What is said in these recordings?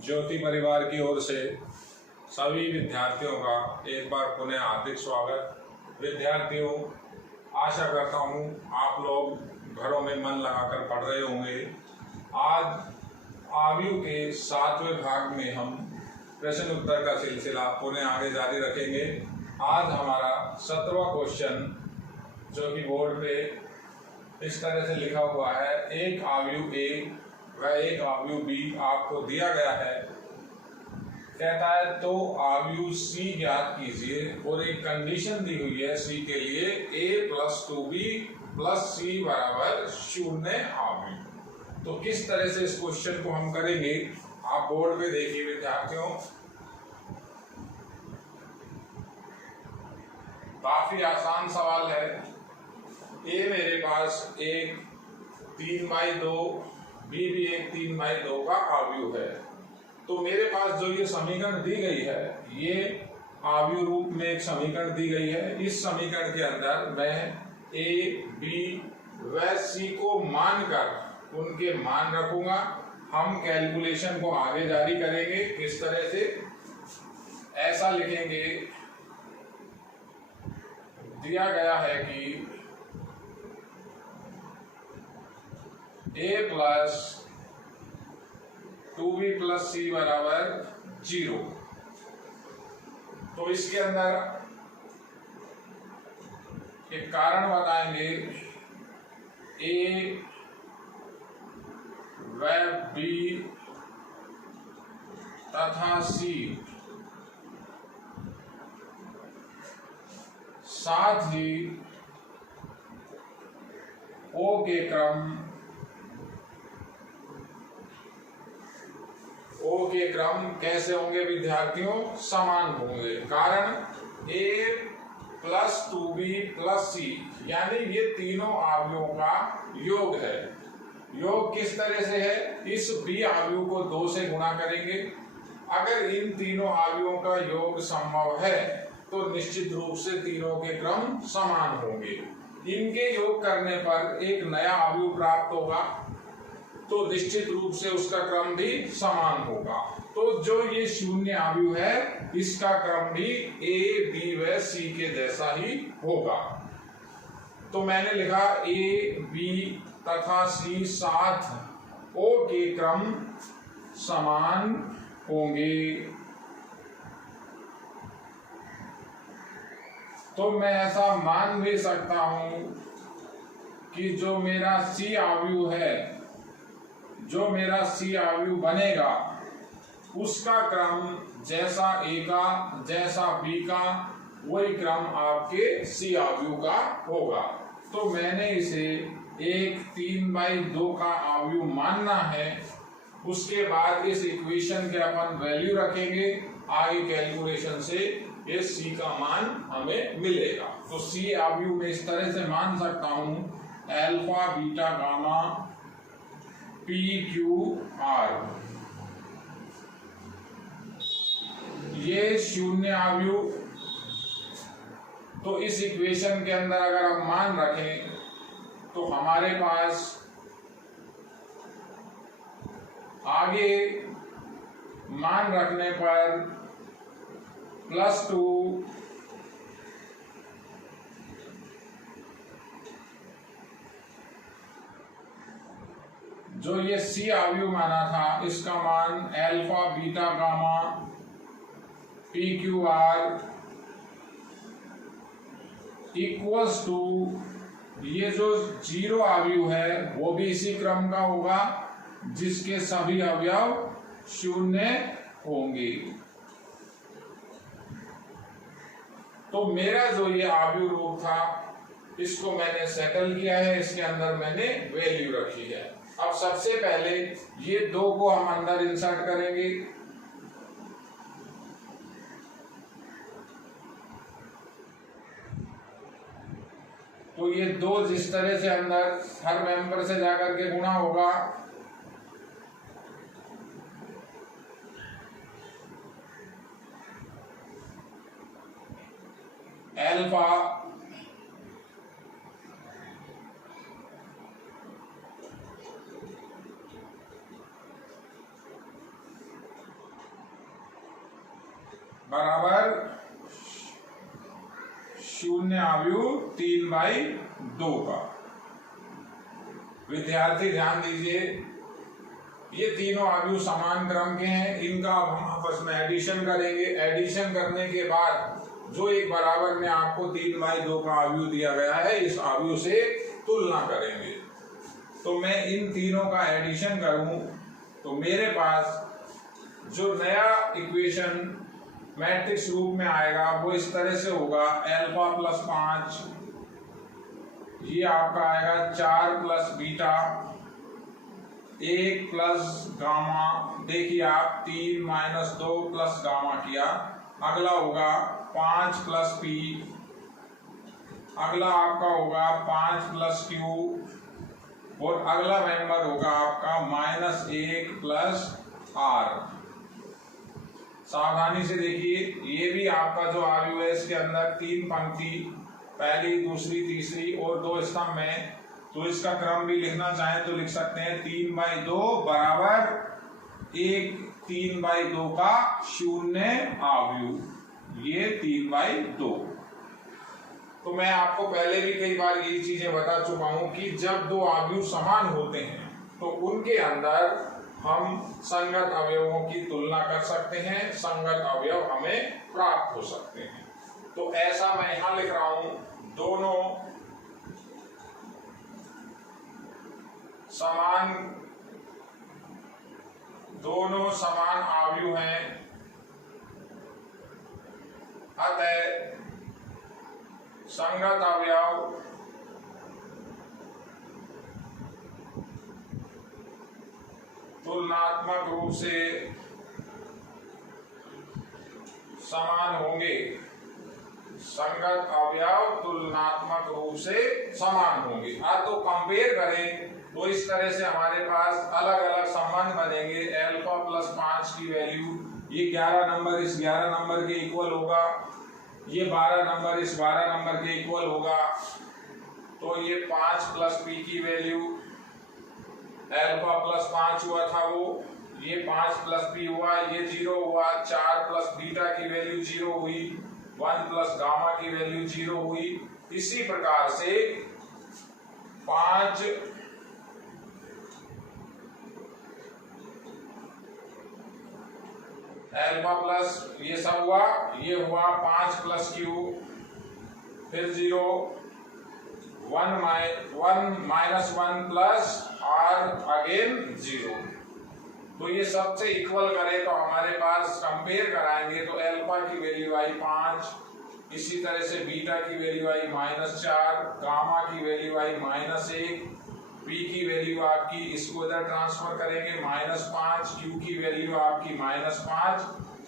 ज्योति परिवार की ओर से सभी विद्यार्थियों का एक बार पुनः हार्दिक स्वागत। विद्यार्थियों, आशा करता हूँ आप लोग घरों में मन लगाकर पढ़ रहे होंगे। आज आयु के 7वें भाग में हम प्रश्न उत्तर का सिलसिला पुनः आगे जारी रखेंगे। आज हमारा 17वां क्वेश्चन जो कि बोर्ड पे इस तरह से लिखा हुआ है, एक आयु ए व एक आयु बी आपको दिया गया है। कहता है तो आयु सी ज्ञात कीजिए और एक कंडीशन दी हुई है सी के लिए, a + 2b + c = 0 आयु। तो किस तरह से इस क्वेश्चन को हम करेंगे आप बोर्ड पे देखिए विद्यार्थियों। काफी आसान सवाल है। ए मेरे पास एक 3/2, बी भी एक 3/2 का आयु है। तो मेरे पास जो ये समीकरण दी गई है, ये आयु रूप में एक समीकरण दी गई है। इस समीकरण के अंदर मैं ए, बी व सी को मानकर उनके मान रखूंगा। हम कैलकुलेशन को आगे जारी करेंगे। किस तरह से? ऐसा लिखेंगे, दिया गया है कि a + 2b + c = 0। तो इसके अंदर एक कारण बताएंगे, a व b तथा c साथ ही o के क्रम कैसे होंगे विद्यार्थियों? समान होंगे। कारण a + 2b + c यानी ये तीनों आव्यों का योग है। योग किस तरह से है? इस b आव्यू को 2 से गुणा करेंगे। अगर इन तीनों आव्यों का योग संभव है तो निश्चित रूप से तीनों के क्रम समान होंगे। इनके योग करने पर एक नया आयु प्राप्त होगा तो निश्चित रूप से उसका क्रम भी समान होगा। तो जो ये 0 आयु है, इसका क्रम भी ए, बी व सी के जैसा ही होगा। तो मैंने लिखा ए, बी तथा सी साथ ओ के क्रम समान होंगे। तो मैं ऐसा मान भी सकता हूं कि जो मेरा सी आयु है, जो मेरा सी आयु बनेगा, उसका क्रम जैसा ए का, जैसा बी का, वही क्रम आपके सी आयु का होगा। तो मैंने इसे एक 3/2 का आयु मानना है। उसके बाद इस इक्वेशन के अपन वैल्यू रखेंगे। आगे कैलकुलेशन से ये सी का मान हमें मिलेगा। तो सी आयु में इस तरह से मान सकता हूं, alpha beta gamma p q are. ये 0 आयु। तो इस इक्वेशन के अंदर अगर हम मान रखें तो हमारे पास आगे मान रखने पर +2 जो ये सी आयु माना था, इसका मान alpha beta gamma p q r equals to, ये जो 0 आयु है वो भी इसी क्रम का होगा जिसके सभी अवयव 0 होंगे। तो मेरा जो ये आयु रूप था, इसको मैंने सेटल किया है। इसके अंदर मैंने वैल्यू रखी है। अब सबसे पहले ये 2 को हम अंदर इंसर्ट करेंगे। तो ये 2 जिस तरह से अंदर हर मेंबर से जाकर के गुणा होगा, अल्फा बराबर 0 आव्यूह 3/2 का। विद्यार्थी ध्यान दीजिए, ये तीनों आव्यूह समान क्रम के हैं, इनका अब हम आपस में एडिशन करेंगे। एडिशन करने के बाद जो एक बराबर में आपको 3/2 का आव्यूह दिया गया है, इस आव्यूह से तुलना करेंगे। तो मैं इन तीनों का एडिशन करूं तो मेरे पास जो नया इक्वेशन मैट्रिक्स रूप में आएगा वो इस तरह से होगा, अल्फा प्लस 5, ये आपका आएगा 4 प्लस बीटा, 1 प्लस गामा। देखिए आप 3 माइनस 2 प्लस गामा किया। अगला होगा 5 प्लस पी, अगला आपका होगा 5 प्लस क्यू, और अगला मेंबर होगा आपका -1 प्लस आर। सावधानी से देखिए, ये भी आपका जो आव्यूह है इसके अंदर 3 पंक्ति, पहली, दूसरी, तीसरी और 2 स्तंभ में, तो इसका क्रम भी लिखना चाहें तो लिख सकते हैं 3/2 बराबर 1 3/2 का 0 आव्यूह, ये 3/2। तो मैं आपको पहले भी कई बार यही चीजें बता चुका हूं कि जब दो आव्यूह समान होते हैं तो उनके अंदर हम संगत अवयवों की तुलना कर सकते हैं, संगत अवयव हमें प्राप्त हो सकते हैं। तो ऐसा मैं यहां लिख रहा हूं, दोनों समान आव्यूह हैं, अतः संगत अवयव तुलनात्मक रूप से समान होंगे। संगत अवयव तुलनात्मक रूप से समान होंगे। अब तो कंपेयर करें तो इस तरह से हमारे पास अलग अलग संबंध बनेंगे। अल्फा प्लस 5 की वैल्यू ये 11 नंबर इस 11 नंबर के इक्वल होगा, ये 12 नंबर इस 12 नंबर के इक्वल होगा। तो ये 5 प्लस पी की वैल्यू, अल्फा प्लस 5 हुआ था वो, ये 5 प्लस पी हुआ, ये 0 हुआ। 4 प्लस बीटा की वैल्यू 0 हुई, 1 प्लस गामा की वैल्यू 0 हुई। इसी प्रकार से 5 अल्फा प्लस ये सब हुआ, ये हुआ 5 प्लस क्यू, फिर 0, 1 माइनस 1 प्लस आर अगेन 0। तो ये सबसे इक्वल करें तो हमारे पास कंपेयर कराएंगे तो अल्फा की वैल्यू आई 5, इसी तरह से बीटा की वैल्यू आई -4, गामा की वैल्यू आई -1, पी की वैल्यू आपकी, इसको इधर ट्रांसफर करेंगे -5, क्यू की वैल्यू आपकी -5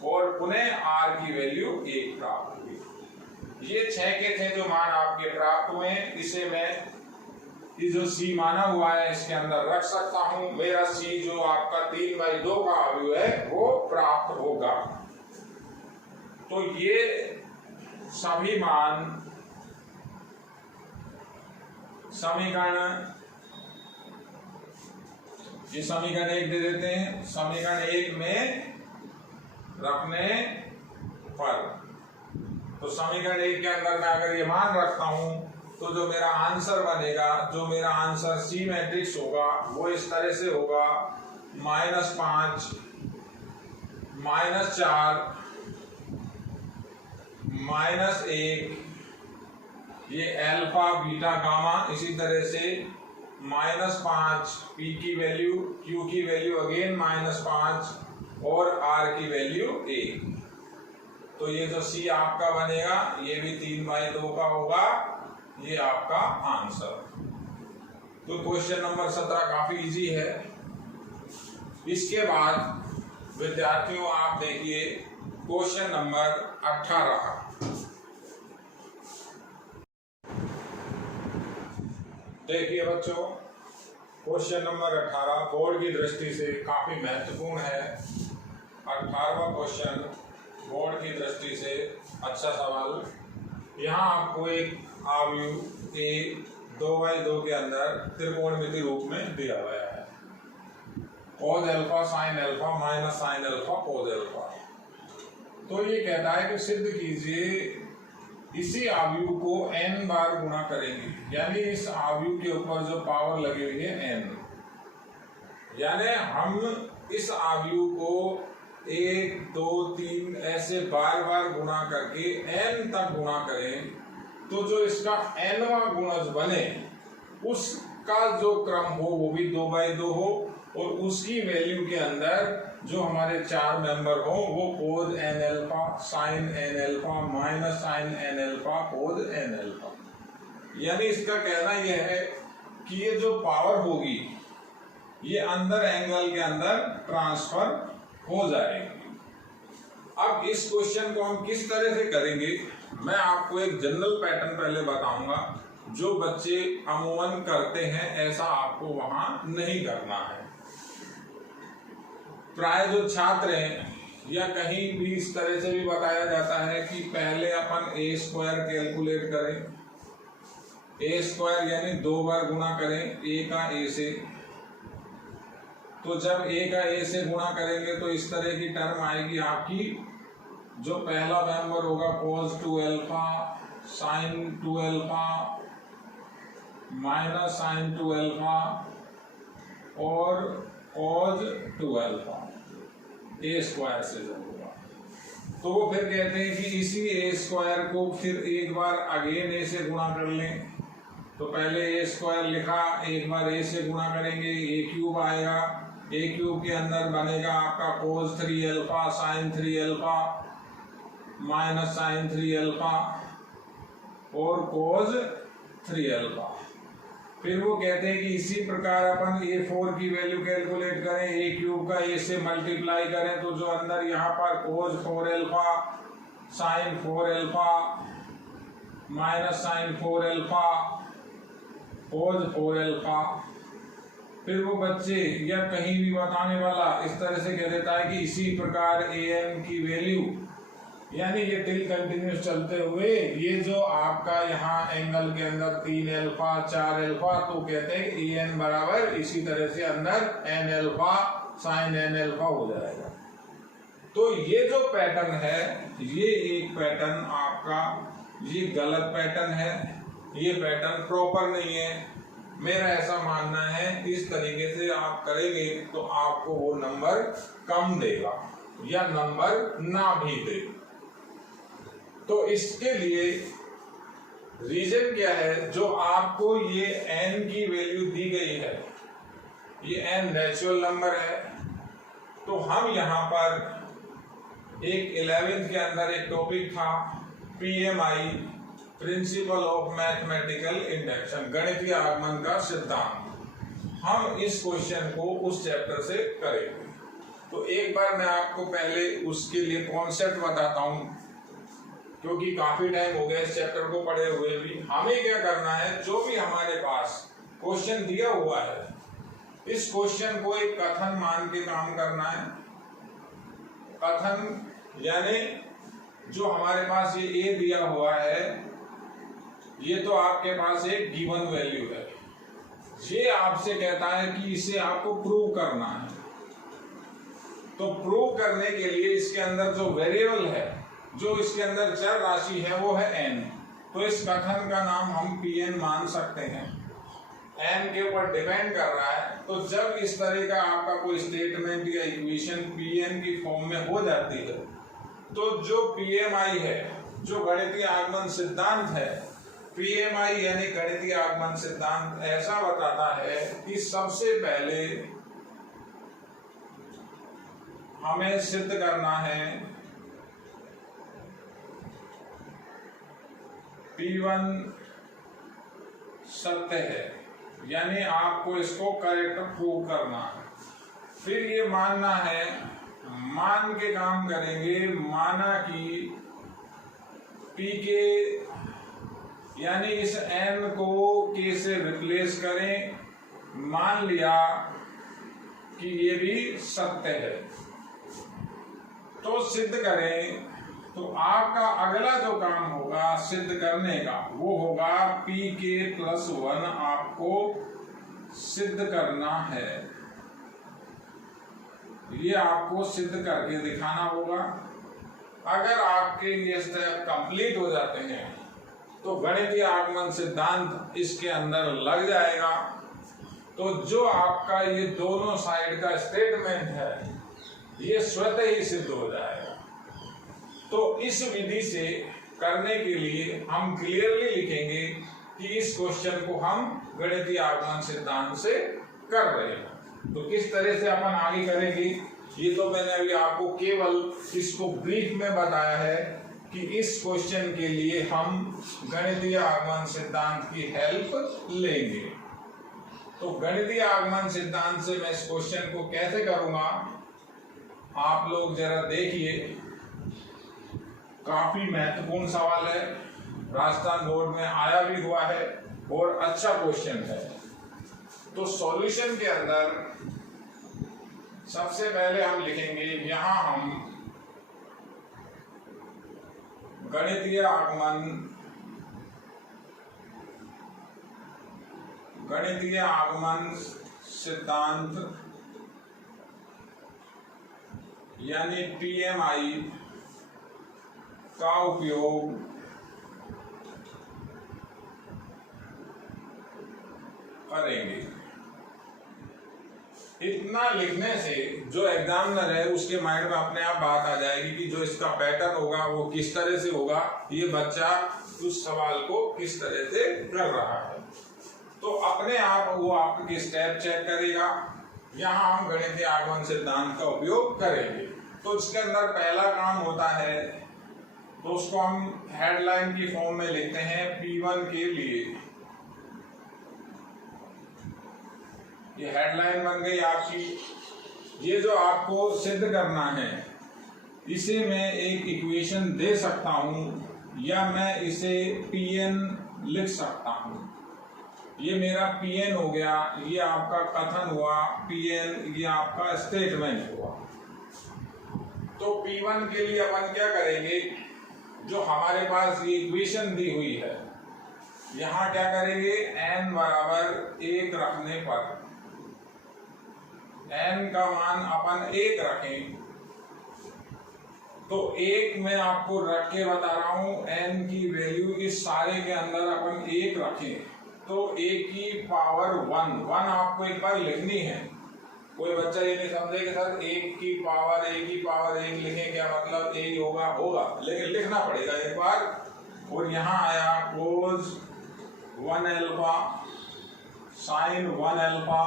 और पुनः आर की वैल्यू 1 प्राप्त हुई। ये 6 के थे जो मान आपके प्राप्त हुए। इसे मैं ये जो सी माना हुआ है इसके अंदर रख सकता हूं। मेरा सी जो आपका 3/2 का आव्यूह है वो प्राप्त होगा। तो ये सभी मान समीकरण, ये समीकरण 1 दे देते हैं। समीकरण 1 में रखने पर, तो समीकरण 1 के अंदर मैं अगर ये मान रखता हूं तो जो मेरा आंसर बनेगा, जो मेरा आंसर सी मैट्रिक्स होगा वो इस तरह से होगा, -5 -4 -1, ये अल्फा बीटा गामा, इसी तरह से -5, पी की वैल्यू, क्यू की वैल्यू अगेन -5 और आर की वैल्यू 1। तो ये जो सी आपका बनेगा ये भी 3/2 का होगा, ये आपका आंसर। तो क्वेश्चन नंबर 17 काफी इजी है। इसके बाद विद्यार्थियों आप देखिए क्वेश्चन नंबर 18। देखिए बच्चों, क्वेश्चन नंबर 18 बोर्ड की दृष्टि से काफी महत्वपूर्ण है। 18वां क्वेश्चन बोर्ड की दृष्टि से अच्छा सवाल। यहाँ आपको एक आव्यूह ए 2/2 के अंदर त्रिकोणमिति रूप में दिया गया है। cos alpha sin alpha minus sin alpha cos alpha. तो ये कहता है कि सिद्ध कीजिए इसी आव्यूह को n बार गुणा करेंगे, यानी इस आव्यूह के ऊपर जो पावर लगी हुई है n, यानी हम इस आव्यूह को 1 2 3 ऐसे बार बार गुणा करके n तक गुणा करें, तो जो इसका nवां गुणज बने उसका जो क्रम हो वो भी 2/2 हो, और उसकी वैल्यू के अंदर जो हमारे 4 मेंबर हो वो cos n alpha, sin n alpha, minus sin n alpha, cos n alpha. यानी इसका कहना यह है कि ये जो पावर होगी ये अंदर एंगल के अंदर ट्रांसफर हो जाएगी। अब इस क्वेश्चन को हम किस तरह से करेंगे, मैं आपको एक जनरल पैटर्न पहले बताऊंगा। जो बच्चे अमूमन करते हैं ऐसा आपको वहां नहीं करना है। प्राय जो छात्र हैं या कहीं भी इस तरह से भी बताया जाता है कि पहले अपन a² कैलकुलेट करें, a² यानी 2 बार गुणा करें a का a से। तो जब a का a से गुणा करेंगे तो इस तरह की टर्म आएगी आपकी, जो पहला मेंबर होगा cos 2 alpha, sin 2 alpha, minus sin 2 alpha और cos 2 अल्फा a² से जब होगा। तो वो फिर कहते हैं कि इसी a² को फिर एक बार अगेन a से गुणा कर लें। तो पहले a² लिखा, एक बार a से गुणा करेंगे a³ आएगा, a³ के अंदर बनेगा आपका cos 3 alpha, sin 3 alpha, minus sin 3 alpha और cos 3 अल्फा। फिर वो कहते हैं कि इसी प्रकार अपन a4 की वैल्यू कैलकुलेट करें, a³ का a से मल्टीप्लाई करें तो जो अंदर यहाँ पर cos 4 alpha, sin 4 alpha, minus sin 4 alpha, cos 4 alpha. फिर वो बच्चे या कहीं भी बताने वाला इस तरह से कह देता है कि इसी प्रकार an की वैल्यू, यानी ये टिल कंटिन्यूस चलते हुए ये जो आपका यहाँ एंगल के अंदर 3 अल्फा 4 अल्फा, तो कहते हैं कि an बराबर इसी तरह से अंदर n alpha sin n alpha हो जाएगा। तो ये जो पैटर्न है ये एक पैटर्न आपका ये गलत पैटर्न है, ये पैटर्न प्रॉपर नहीं है। मेरा ऐसा मानना है इस तरीके से आप करेंगे तो आपको वो नंबर कम देगा या नंबर ना भी दे। तो इसके लिए रीजन क्या है, जो आपको ये n की वैल्यू दी गई है, ये n नेचुरल नंबर है। तो हम यहाँ पर एक 11th के अंदर एक टॉपिक था PMI, principle of mathematical induction, गणितीय आगमन का सिद्धांत। हम इस क्वेश्चन को उस चैप्टर से करेंगे। तो एक बार मैं आपको पहले उसके लिए कॉन्सेप्ट बताता हूँ, क्योंकि काफी टाइम हो गया इस चैप्टर को पढ़े हुए भी। हमें क्या करना है, जो भी हमारे पास क्वेश्चन दिया हुआ है इस क्वेश्चन को एक कथन मान के काम करना है। कथन यानी जो हमारे पास ये a दिया हुआ है, ये तो आपके पास एक गिवन वैल्यू है, ये आपसे कहता है कि इसे आपको प्रूव करना है। तो प्रूव करने के लिए इसके अंदर जो वेरिएबल है, जो इसके अंदर चर राशि है वो है n। तो इस कथन का नाम हम Pn मान सकते हैं, n के ऊपर डिपेंड कर रहा है। तो जब इस तरह का आपका कोई स्टेटमेंट या इक्वेशन Pn की फॉर्म में हो जाती है, तो जो PMI है, जो गणितीय आगमन सिद्धांत है, PMI यानी गणितीय आगमन सिद्धांत ऐसा बताता है कि सबसे पहले हमें सिद्ध करना है P1 सत्य है, यानी आपको इसको करेक्ट प्रूव करना है। फिर ये मानना है, मान के काम करेंगे। माना कि P के यानी इस n को k से रिप्लेस करें, मान लिया कि ये भी सत्य है, तो सिद्ध करें। तो आपका अगला जो काम होगा सिद्ध करने का वो होगा pk+1 आपको सिद्ध करना है। ये आपको सिद्ध करके दिखाना होगा। अगर आपके ये स्टेप कंप्लीट हो जाते हैं तो गणितीय आगमन सिद्धांत इसके अंदर लग जाएगा। तो जो आपका ये दोनों साइड का स्टेटमेंट है ये स्वतः ही सिद्ध हो जाएगा। तो इस विधि से करने के लिए हम क्लियरली लिखेंगे कि इस क्वेश्चन को हम गणितीय आगमन सिद्धांत से कर रहे हैं। तो किस तरह से अपन आगे करेंगे ये तो मैंने अभी आपको केवल इसको ब्रीफ में बताया है कि इस क्वेश्चन के लिए हम गणितीय आगमन सिद्धांत की हेल्प लेंगे। तो गणितीय आगमन सिद्धांत से मैं इस क्वेश्चन को कैसे करूंगा आप लोग जरा देखिए। काफी महत्वपूर्ण सवाल है, राजस्थान बोर्ड में आया भी हुआ है और अच्छा क्वेश्चन है। तो सॉल्यूशन के अंदर सबसे पहले हम लिखेंगे, यहां हम गणितीय आगमन सिद्धांत यानी PMI का उपयोग करेंगे। इतना लिखने से जो एग्जामिनर है उसके माइंड में अपने आप बात आ जाएगी कि जो इसका पैटर्न होगा वो किस तरह से होगा, ये बच्चा उस सवाल को किस तरह से कर रहा है। तो अपने आप वो आपके स्टेप चेक करेगा। यहाँ हम गणितीय आगमन सिद्धांत का उपयोग करेंगे। तो इसके अंदर पहला काम होता है तो उसको हम हेडलाइन की फॉर्म में लिखते हैं P1 के लिए। ये हेडलाइन बन गई आपकी। ये जो आपको सिद्ध करना है इसे मैं एक इक्वेशन दे सकता हूं या मैं इसे Pn लिख सकता हूं। ये मेरा Pn हो गया, ये आपका कथन हुआ Pn, ये आपका स्टेटमेंट हुआ। तो P1 के लिए अपन क्या करेंगे, जो हमारे पास ये इक्वेशन दी हुई है यहाँ क्या करेंगे, n बराबर 1 रखने पर n का मान अपन 1 रखें। तो 1 मैं आपको रख के बता रहा हूं, n की वैल्यू इस सारे के अंदर अपन 1 रखें तो 1 की पावर 1 आपको एक बार लिखनी है। कोई बच्चा ये नहीं समझे कि सर 1 की पावर 1 लिखें क्या मतलब यही होगा, लेकिन लिखना पड़ेगा एक बार। और यहाँ आया cos 1 alpha sine 1 alpha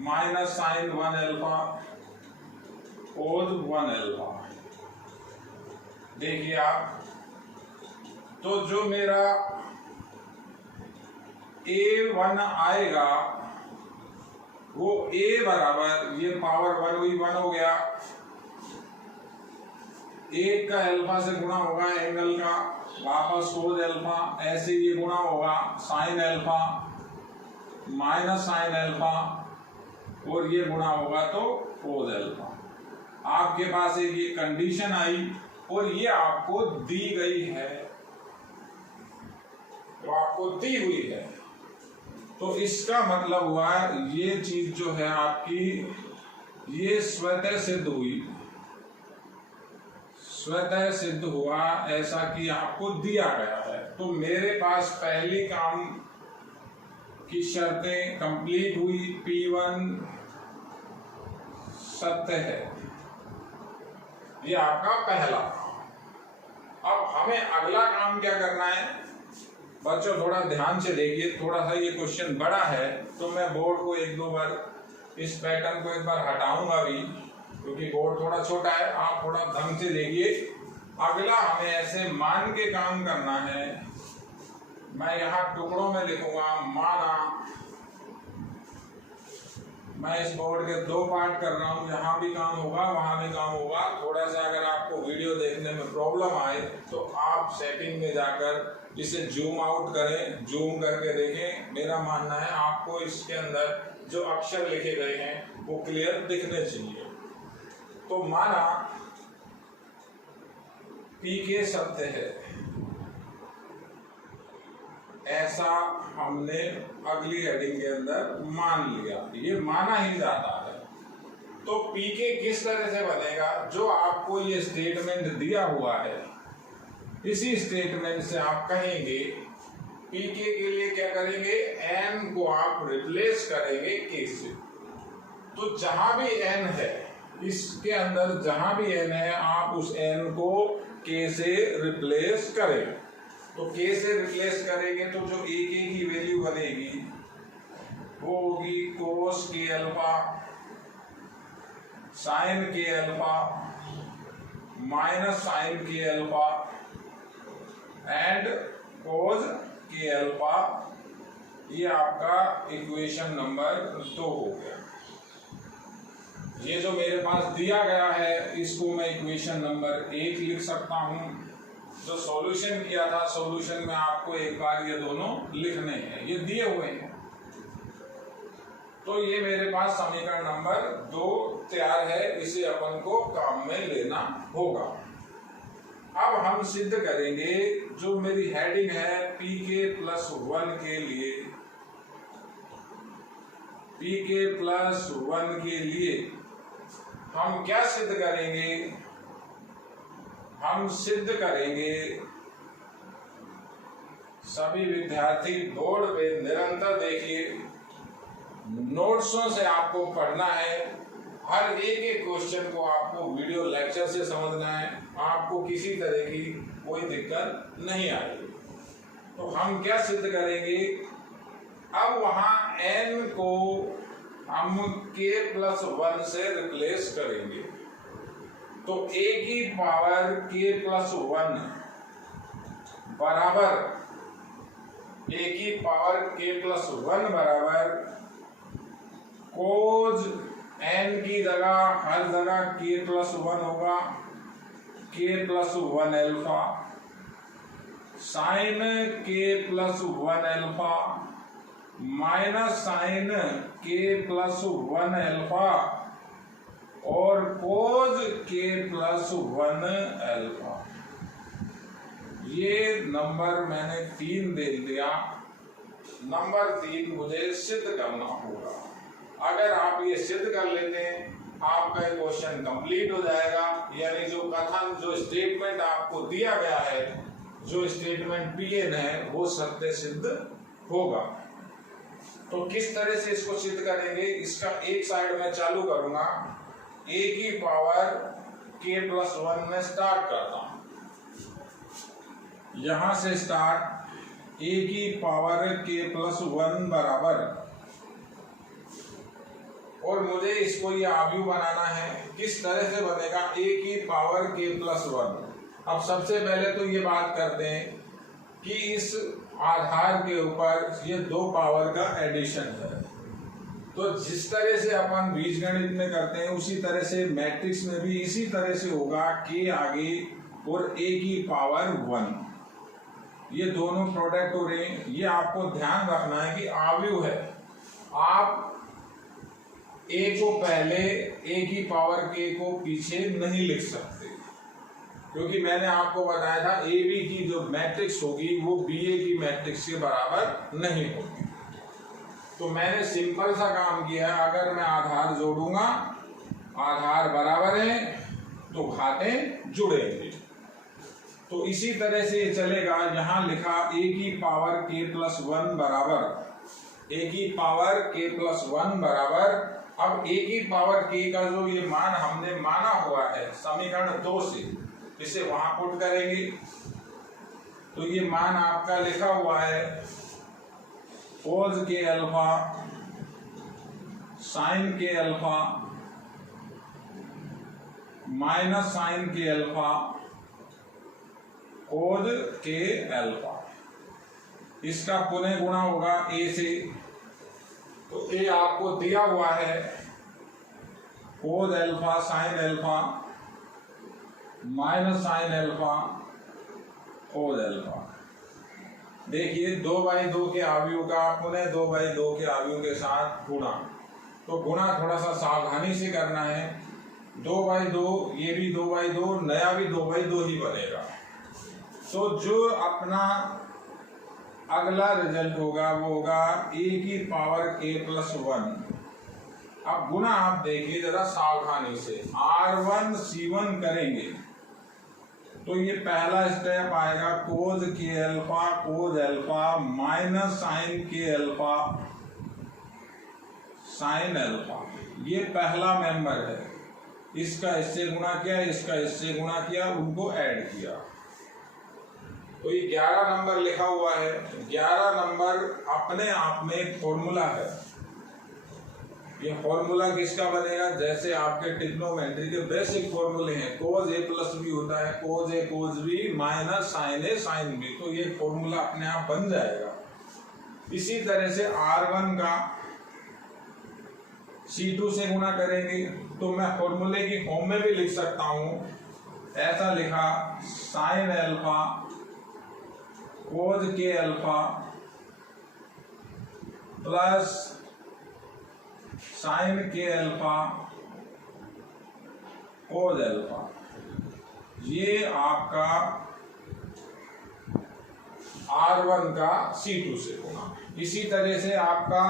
minus sine 1 alpha cos 1 alpha. देखिए आप, तो जो मेरा A1 आएगा वो A बराबर ये पावर 1 हुई 1 हो गया, 1 का अल्फा से गुणा होगा एंगल का, वापस कोस अल्फा, ऐसे ये गुणा होगा sine alpha minus sine alpha और ये गुणा होगा तो कोस अल्फा। आपके पास एक ये कंडीशन आई और ये आपको दी गई है, तो आपको दी हुई है। तो इसका मतलब हुआ ये चीज जो है आपकी ये स्वतः सिद्ध हुई, स्वतः सिद्ध हुआ ऐसा कि आपको दिया गया है। तो मेरे पास पहली काम की शर्तें कंप्लीट हुई, P1 सत्य है, ये आपका पहला। अब हमें अगला काम क्या करना है बच्चों, थोड़ा ध्यान से देखिए, थोड़ा सा ये क्वेश्चन बड़ा है तो मैं बोर्ड को 1-2 बार इस पैटर्न को एक बार हटाऊंगा भी, क्योंकि बोर्ड थोड़ा छोटा है। आप थोड़ा ढंग से देखिए। अगला हमें ऐसे मान के काम करना है। मैं यहाँ टुकड़ों में लिखूंगा माना, मैं इस बोर्ड के 2 पार्ट कर रहा हूँ, यहाँ भी काम होगा वहां भी काम होगा। थोड़ा सा अगर आपको वीडियो देखने में प्रॉब्लम आए तो आप सेटिंग में जाकर इसे जूम आउट करें, जूम करके देखें। मेरा मानना है आपको इसके अंदर जो अक्षर लिखे गए हैं वो क्लियर दिखने चाहिए। तो माना पीके सत्य है, ऐसा हमने अगली हेडिंग के अंदर मान लिया। ये माना ही जाता है, तो पीके किस तरह से बनेगा, जो आपको ये स्टेटमेंट दिया हुआ है इसी स्टेटमेंट से आप कहेंगे पीके के लिए क्या करेंगे, एन को आप रिप्लेस करेंगे के से। तो जहां भी एन है इसके अंदर जहां भी एन है आप उस एन को के से रिप्लेस करें। तो के से रिप्लेस करेंगे तो जो ए के की वैल्यू बनेगी वो होगी कोस के अल्फा साइन के अल्फा माइनस साइन के अल्फा एंड कोस के अल्फा। ये आपका इक्वेशन नंबर 2 हो गया। ये जो मेरे पास दिया गया है इसको मैं इक्वेशन नंबर 1 लिख सकता हूं। जो सॉल्यूशन किया था सॉल्यूशन में आपको एक बार ये दोनों लिखने हैं, ये दिए हुए हैं। तो ये मेरे पास समीकरण नंबर 2 तैयार है, इसे अपन को काम में लेना होगा। अब हम सिद्ध करेंगे जो मेरी हेडिंग है pk+1 के लिए, pk+1 के लिए हम क्या सिद्ध करेंगे, हम सिद्ध करेंगे सभी विद्यार्थी बोर्ड पे निरंतर देखिए, नोट्सों से आपको पढ़ना है, हर एक क्वेश्चन को आपको वीडियो लेक्चर से समझना है, आपको किसी तरह की कोई दिक्कत नहीं आएगी। तो हम क्या सिद्ध करेंगे, अब वहां n को हम k+1 से रिप्लेस करेंगे। तो a की पावर k+1 बराबर a की पावर k+1 बराबर कोज n की जगह हर जगह k+1 होगा, k+1 alpha sine k+1 alpha minus sine k+1 alpha और कोज k+1 अल्फा। ये नंबर मैंने 3 दे दिया। नंबर 3 मुझे सिद्ध करना होगा। अगर आप ये सिद्ध कर लेते हैं आपका क्वेश्चन कंप्लीट हो जाएगा। यानी जो कथन जो स्टेटमेंट आपको दिया गया है, जो स्टेटमेंट पीएन है वो सत्य सिद्ध होगा। तो किस तरह से इसको सिद्ध करेंगे, इसका एक साइड में चालू करूंगा, a की पावर k+1 में स्टार्ट करता हूं। यहां से स्टार्ट a की पावर k+1 बराबर, और मुझे इसको ये आव्यूह बनाना है। किस तरह से बनेगा, a की पावर k+1। अब सबसे पहले तो ये बात करते हैं कि इस आधार के ऊपर ये 2 पावर का एडिशन है। तो जिस तरह से अपन बीजगणित में करते हैं उसी तरह से मैट्रिक्स में भी इसी तरह से होगा, k आगे और a की पावर 1, ये दोनों प्रोडक्ट हो रहे हैं। ये आपको ध्यान रखना है कि आव्यूह है, आप a को पहले a की पावर k को पीछे नहीं लिख सकते, क्योंकि मैंने आपको बताया था ए बी की जो मैट्रिक्स होगी वो बी ए की मैट्रिक्स के बराबर नहीं होगी। तो मैंने सिंपल सा काम किया है, अगर मैं आधार जोड़ूंगा, आधार बराबर है तो घाते जुड़ेंगे। तो इसी तरह से ये चलेगा। यहां लिखा a की पावर k+1 बराबर, a की पावर k+1 बराबर, अब a की पावर k का जो ये मान हमने माना हुआ है समीकरण 2 से, इसे वहां पुट करेंगे। तो ये मान आपका लिखा हुआ है कोस के अल्फा साइन के अल्फा माइनस साइन के अल्फा कोस के अल्फा। इसका पुनः गुणा होगा a से। तो a आपको दिया हुआ है cos alpha sine alpha minus sine alpha cos alpha. देखिए 2/2 के आव्यूह का पुनः 2/2 के आव्यूह के साथ गुणा। तो गुणा थोड़ा सा सावधानी से करना है। 2/2, ये भी 2/2, नया भी 2/2 ही बनेगा। तो जो अपना अगला रिजल्ट होगा वो होगा a की पावर k+1 अब गुना आप देखिए जरा सावधानी से, R1 C1 करेंगे तो ये पहला स्टेप आएगा कोज के अल्फा कोज अल्फा माइनस साइन के अल्फा साइन अल्फा, ये पहला मेंबर है। इसका इससे गुणा किया, इसका इससे गुणा किया, उनको ऐड किया, तो ये 11 नंबर लिखा हुआ है। 11 नंबर अपने आप में एक फॉर्मूला है। ये फॉर्मूला किसका बनेगा? जैसे आपके ट्रिग्नोमेट्री के बेसिक फॉर्मूले हैं, कोज ए प्लस बी होता है, कोज ए कोज बी माइनस साइन ए साइन बी, तो ये फॉर्मूला अपने आप बन जाएगा। इसी तरह से R1 का C2 से गुणा करेंगे तो मैं फॉर्मूले की फॉर्म में भी लिख सकता हूं, ऐसा लिखा साइन अल्फा कोज के अल्फा प्लस साइन के अल्फा कोज अल्फा, ये आपका R1 का C2 से गुणा। इसी तरह से आपका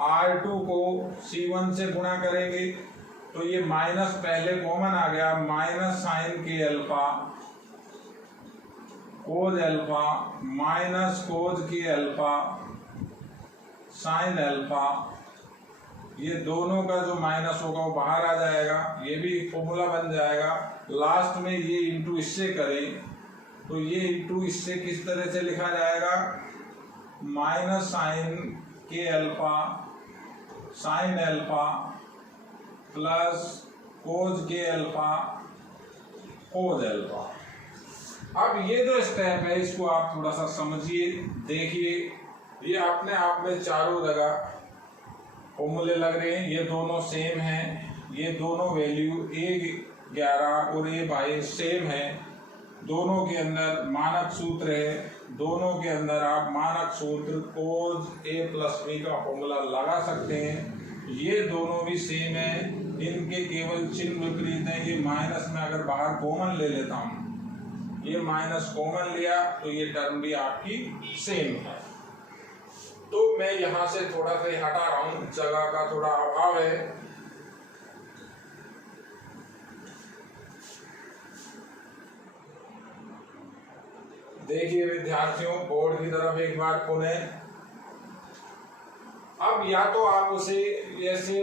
R2 को C1 से गुणा करेंगे तो ये माइनस पहले कॉमन आ गया, माइनस साइन के अल्फा कोज अल्फा माइनस कोज के अल्फा साइन अल्फा, ये दोनों का जो माइनस होगा वो बाहर आ जाएगा, ये भी फॉर्मूला बन जाएगा। लास्ट में ये इंटू इससे करें तो ये इंटू इससे किस तरह से लिखा जाएगा, माइनस साइन के अल्फा साइन अल्फा प्लस कोज के अल्फा कोज अल्फा। अब ये जो स्टेप है इसको आप थोड़ा सा समझिए, देखिए, ये अपने आप में चारों जगह फॉर्मूले लग रहे हैं, ये दोनों सेम हैं, ये दोनों वैल्यू A11 और A22 सेम है, दोनों के अंदर मानक सूत्र है, दोनों के अंदर आप मानक सूत्र कोज A प्लस बी का फॉर्मूला लगा सकते हैं। ये दोनों भी सेम है, इनके केवल चिन्ह विपरीत है। ये माइनस में अगर बाहर कॉमन ले लेता हूँ, ये माइनस कॉमन लिया तो ये टर्म भी आपकी सेम है। तो मैं यहां से थोड़ा सा हटा रहा हूं, जगह का थोड़ा अभाव है। देखिए विद्यार्थियों, बोर्ड की तरफ एक बार पुनः, अब या तो आप उसे ऐसे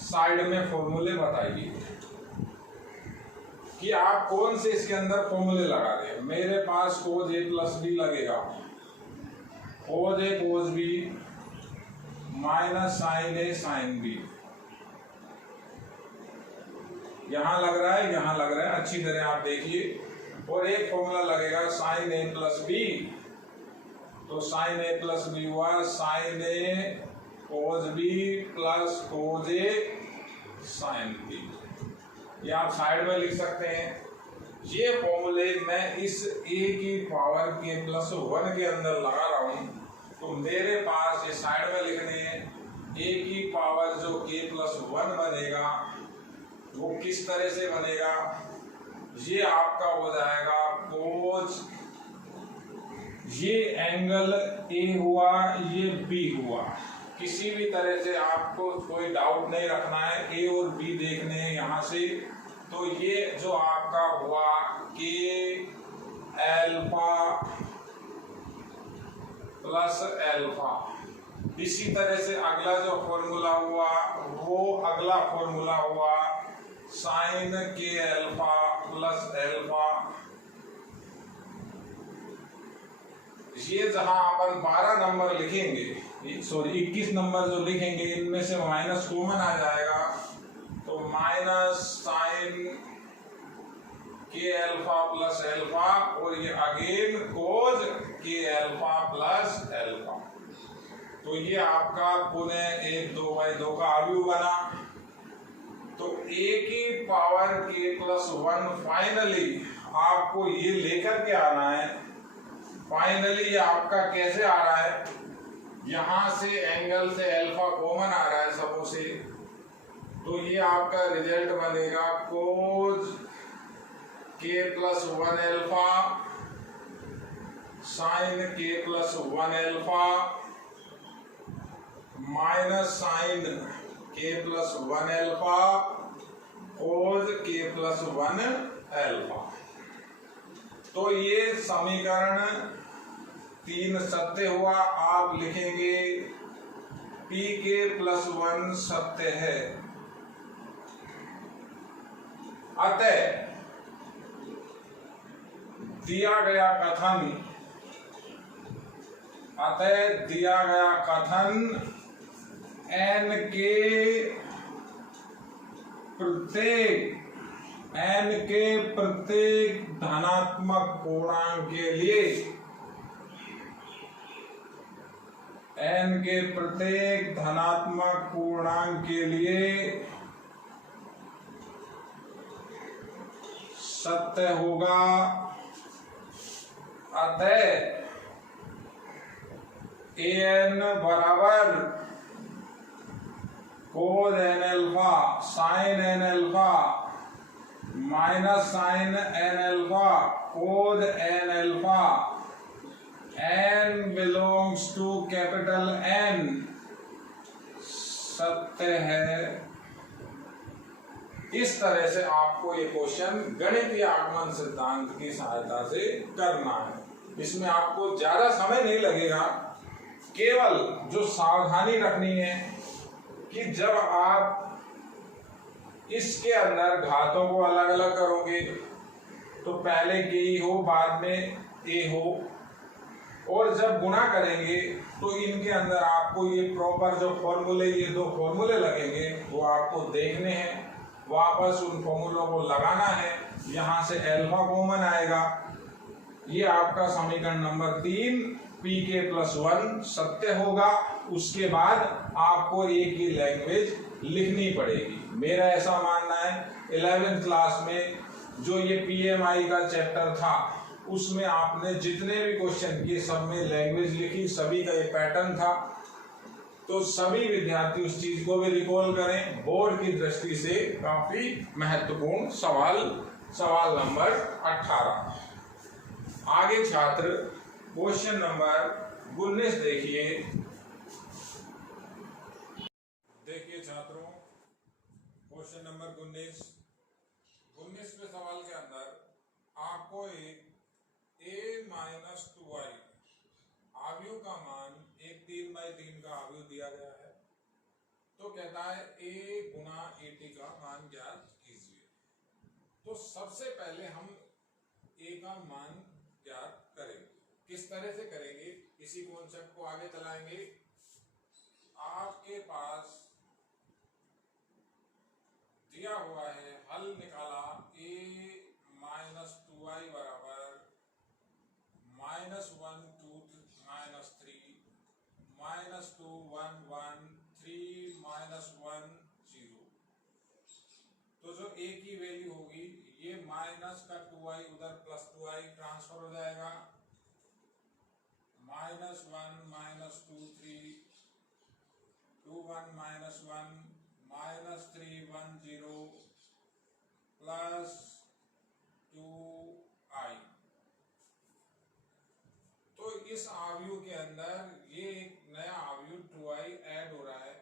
साइड में फॉर्मूले बताइए कि आप कौन से इसके अंदर फॉर्मूले लगा रहे हैं। मेरे पास कोज ए प्लस बी लगेगा, कोज ए कोज बी माइनस साइन ए साइन बी, यहां लग रहा है, यहां लग रहा है, अच्छी तरह आप देखिए। और एक फॉर्मूला लगेगा साइन ए प्लस बी, तो साइन ए प्लस बी हुआ साइन ए कोज बी प्लस कोज ए साइन बी, ये आप साइड में लिख सकते हैं। ये फॉर्मूले मैं इस a की पावर k प्लस 1 के अंदर लगा रहा हूं, तो मेरे पास ये साइड में लिखने हैं, a की पावर जो k प्लस 1 बनेगा वो किस तरह से बनेगा, ये आपका हो जाएगा कोज, ये एंगल a हुआ, ये b हुआ। किसी भी तरह से आपको कोई डाउट नहीं रखना है, a और b देखने हैं यहाँ से। तो ये जो आपका हुआ k अल्फा प्लस अल्फा, इसी तरह से अगला जो फॉर्मूला हुआ वो अगला फॉर्मूला हुआ साइन के अल्फा प्लस अल्फा। ये जहां अपन 12 नंबर लिखेंगे, सॉरी 21 नंबर जो लिखेंगे, इनमें से माइनस कॉमन आ जाएगा, तो माइनस साइन के अल्फा प्लस अल्फा, और ये अगेन कोज के अल्फा प्लस अल्फा। तो ये आपका पुनः 1 2/2 का अवयव बना। तो a की पावर k प्लस 1 फाइनली आपको ये लेकर के आना है। फाइनली आपका कैसे आ रहा है, यहां से एंगल से अल्फा कॉमन आ रहा है सबों से, तो ये आपका रिजल्ट बनेगा cos k plus 1 alpha sine k plus 1 alpha minus sine k plus 1 alpha cos k plus 1 alpha. तो ये समीकरण 3 सत्य हुआ। आप लिखेंगे pk प्लस 1 सत्य है। अतः दिया गया कथन n के प्रत्येक धनात्मक पूर्णांक के लिए n के प्रत्येक धनात्मक पूर्णांक के लिए सत्य होगा। अतः an बराबर cos n alpha sin n alpha minus sin n alpha cos n alpha n belongs to capital N सत्य है। इस तरह से आपको ये क्वेश्चन गणितीय आगमन सिद्धांत की सहायता से करना है। इसमें आपको ज्यादा समय नहीं लगेगा। केवल जो सावधानी रखनी है कि जब आप इसके अंदर घातों को अलग अलग करोगे तो पहले के ही हो बाद में ए हो, और जब गुणा करेंगे तो इनके अंदर आपको ये प्रॉपर जो फॉर्मूले, ये दो फॉर्मूले लगेंगे वो आपको देखने हैं, वापस उन फॉर्मूलों को लगाना है। यहां से अल्फा कॉमन आएगा। ये आपका समीकरण नंबर 3 pk प्लस 1 सत्य होगा। उसके बाद आपको एक ही लैंग्वेज लिखनी पड़ेगी। मेरा ऐसा मानना है 11th क्लास में जो ये PMI का चैप्टर था उसमें आपने जितने भी क्वेश्चन किए सब में लैंग्वेज लिखी, सभी का ये पैटर्न था। तो सभी विद्यार्थी उस चीज को भी रिकॉल करें। बोर्ड की दृष्टि से काफी महत्वपूर्ण सवाल नंबर 18। आगे छात्र क्वेश्चन नंबर 19 देखिए छात्रों, क्वेश्चन नंबर 19 सवाल के अंदर आपको एक a माइनस 2i आव्यूह का मान एक 3/3 का आव्यूह दिया गया है। तो कहता है a गुना at का मान ज्ञात कीजिए। तो सबसे पहले हम a का मान ज्ञात करेंगे। किस तरह से करेंगे, इसी कॉन्सेप्ट को आगे चलाएंगे। आपके पास दिया हुआ है, हल निकाला, a माइनस 2i बराबर -1 2 -3 -2 1 1 3 -1 0। तो जो a की वैल्यू होगी ये माइनस का 2i उधर प्लस 2i ट्रांसफर हो जाएगा। -1 -2 3 2 1 -1 -3 1 0 प्लस 2i। तो इस आव्यूह के अंदर ये एक नया आव्यूह 2i ऐड हो रहा है।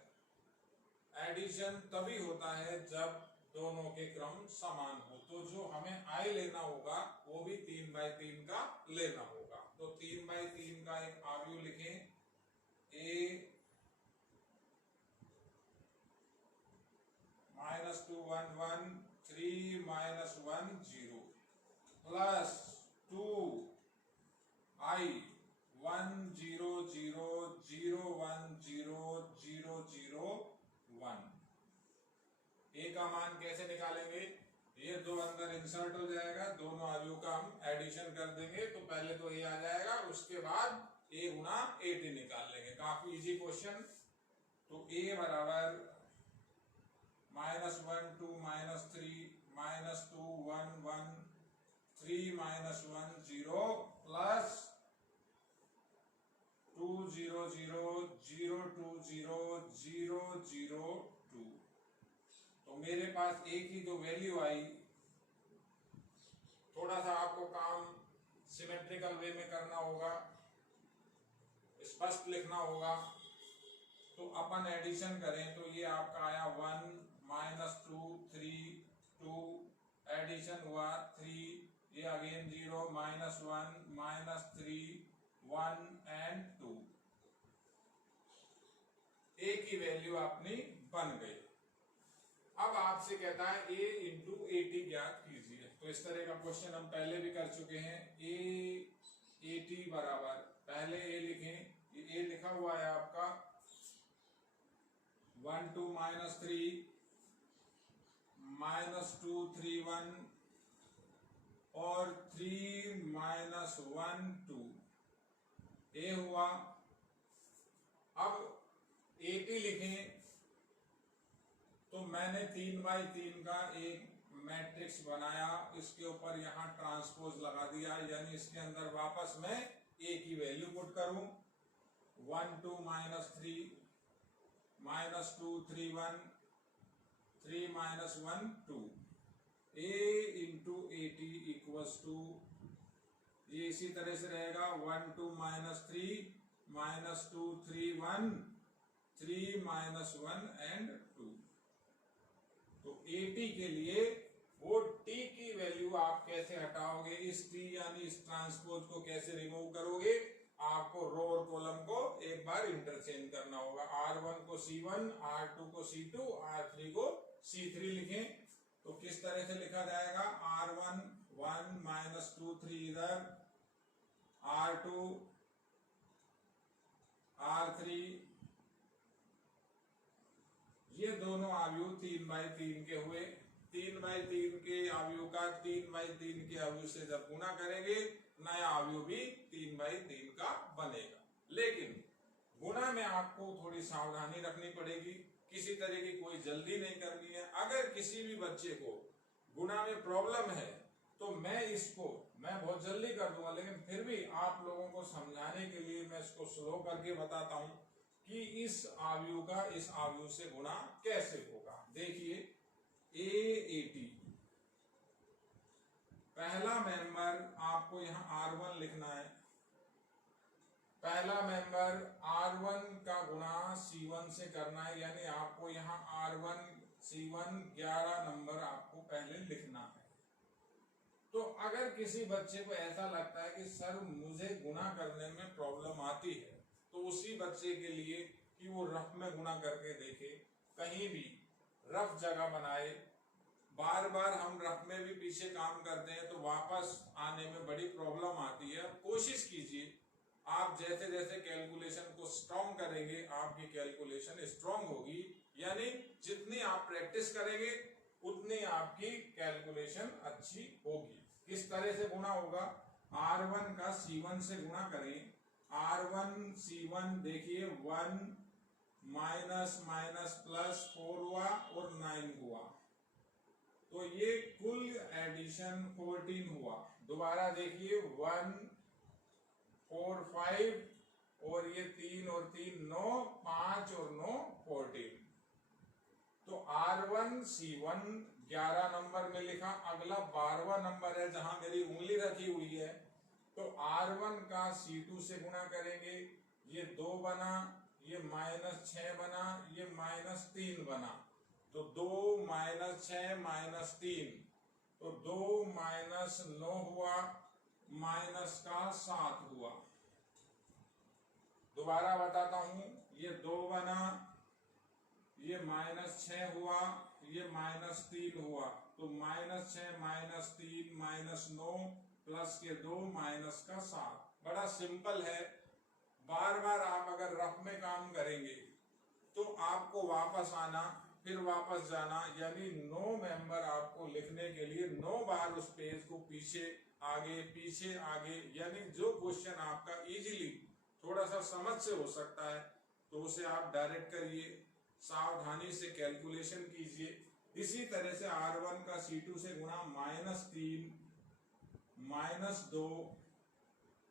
एडिशन तभी होता है जब दोनों के क्रम समान हो। तो जो हमें i लेना होगा वो भी 3/3 का लेना होगा। तो 3/3 का एक आव्यूह लिखें, a -2 1 1 3 -1 0 प्लस 2i 1 0 0 0 1 0 0 0 1। a का मान कैसे निकालेंगे, ये दो अंदर इंसर्ट हो जाएगा, दोनों आव्यूह का हम एडिशन कर देंगे। तो पहले तो a आ जाएगा, उसके बाद a गुना at निकाल लेंगे। काफी इजी क्वेश्चन। तो a बराबर -1 2 -3 -2 1 1 3 -1 0 प्लस 2 0 0 0 2 0 0 0 2। तो मेरे पास a की जो वैल्यू आई, थोड़ा सा आपको काम सिमेट्रिकल वे में करना होगा, स्पष्ट लिखना होगा। तो अपन एडिशन करें तो ये आपका आया 1 -2 3 2 एडिशन हुआ 3, ये अगेन 0 -1 -3 1 एंड 2, ए की वैल्यू अपनी बन गई। अब आपसे कहता है a इंटू एटी ज्ञात कीजिए। तो इस तरह का क्वेश्चन हम पहले भी कर चुके हैं। a80 बराबर, पहले a लिखें, ये a लिखा हुआ है आपका 1 2 -3 -2 3 1 और 3 -1 2 a हुआ। अब 80 लिखें तो मैंने 3x3 का एक मैट्रिक्स बनाया, इसके ऊपर यहां ट्रांसपोज लगा दिया, यानी इसके अंदर वापस मैं a की वैल्यू पुट करूं 1 2 -3 -2 3 1 3 -1 2 a इंटू 80 इक्वल्स टू, ये इसी तरह से रहेगा 1 2 -3 -2 3 1 3 -1 एंड 2। तो 80 के लिए वो t की वैल्यू आप कैसे हटाओगे, इस t यानी इस ट्रांसपोज को कैसे रिमूव करोगे, आपको रो और कॉलम को एक बार इंटरचेंज करना होगा। R1 को C1, R2 को C2, R3 को C3 लिखें तो किस तरह से लिखा जाएगा, R1 1 -2 3 इधर, R2 R3, ये दोनों अवयव 3x3 के हुए। 3x3 के अवयव का 3x3 के अवयव से जब गुणा करेंगे नया अवयव भी 3x3 का बनेगा। लेकिन गुणा में आपको थोड़ी सावधानी रखनी पड़ेगी, किसी तरह की कोई जल्दी नहीं करनी है। अगर किसी भी बच्चे को गुणा में प्रॉब्लम है तो मैं बहुत जल्दी कर दूंगा, लेकिन फिर भी आप लोगों को समझाने के लिए मैं इसको स्लो करके बताता हूं कि इस अवयव का इस अवयव से गुणा कैसे होगा। देखिए a80, पहला मेंबर आपको यहां R1 लिखना है, पहला मेंबर R1 का गुणा C1 से करना है, यानी आपको यहां R1 C1 11 नंबर आपको पहले लिखना है। तो अगर किसी बच्चे को ऐसा लगता है कि सर मुझे गुणा करने में प्रॉब्लम आती है, तो उसी बच्चे के लिए कि वो रफ में गुणा करके देखे, कहीं भी रफ जगह बनाए। बार बार हम रफ में भी पीछे काम करते हैं तो वापस आने में बड़ी प्रॉब्लम आती है। कोशिश कीजिए, आप जैसे जैसे कैलकुलेशन को स्ट्रॉन्ग करेंगे आपकी कैलकुलेशन स्ट्रॉन्ग होगी, यानी जितनी आप प्रैक्टिस करेंगे उतनी आपकी कैलकुलेशन अच्छी होगी। किस तरह से गुणा होगा, R1 का C1 से गुणा करें। R1 C1 देखिए 1 माइनस माइनस प्लस 4 हुआ और 9 हुआ, तो ये कुल एडिशन 14 हुआ। दोबारा देखिए 1 4 5 और ये 3 और 3 9, 5 और 9 14। तो R1 C1 11 नंबर में लिखा, अगला 12वां नंबर है जहां मेरी उंगली रखी हुई है, तो R1 का C2 से गुणा करेंगे, ये 2 बना, ये -6 बना, ये -3 बना, तो 2 -6 -3, तो 2 -9 हुआ, माइनस का 7 हुआ। दोबारा बताता हूं, ये 2 बना, ये -6 हुआ, ये -3 हुआ, तो -6 -3 -9 प्लस के 2 माइनस का 7। बड़ा सिंपल है। बार बार आप अगर रफ में काम करेंगे तो आपको वापस आना, फिर वापस जाना, यानी 9 मेंबर आपको लिखने के लिए 9 बार उस पेज को पीछे आगे, यानी जो क्वेश्चन आपका इजीली थोड़ा सा समझ से हो सकता है तो उसे आप डायरेक्ट करिए, सावधानी से कैलकुलेशन कीजिए। इसी तरह से R1 का C2 से गुणा -3 -2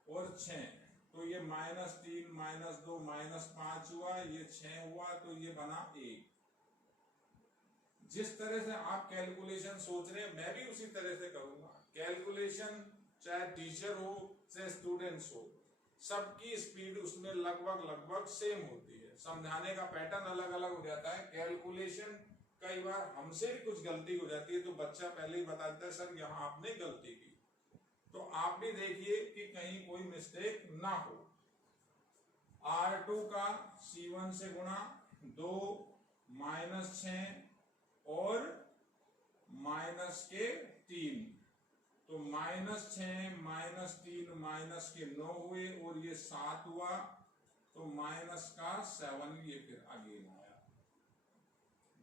और 6, तो ये -3 -2 -5 हुआ, ये 6 हुआ, तो ये बना 1। जिस तरह से आप कैलकुलेशन सोच रहे हैं मैं भी उसी तरह से करूंगा। कैलकुलेशन चाहे टीचर हो चाहे स्टूडेंट्स हो, सबकी स्पीड उसमें लगभग सेम होती है। समझाने का पैटर्न अलग अलग हो जाता है, कैलकुलेशन कई बार हमसे भी कुछ गलती हो जाती है तो बच्चा पहले ही बता देता है सर यहाँ आपने गलती की। तो आप भी देखिए कि कहीं कोई मिस्टेक ना हो। R2 का C1 से गुणा 2 -6 और -3, तो -6 -3 -9 हुए और ये 7 हुआ, तो -7 ये फिर अगेन आया।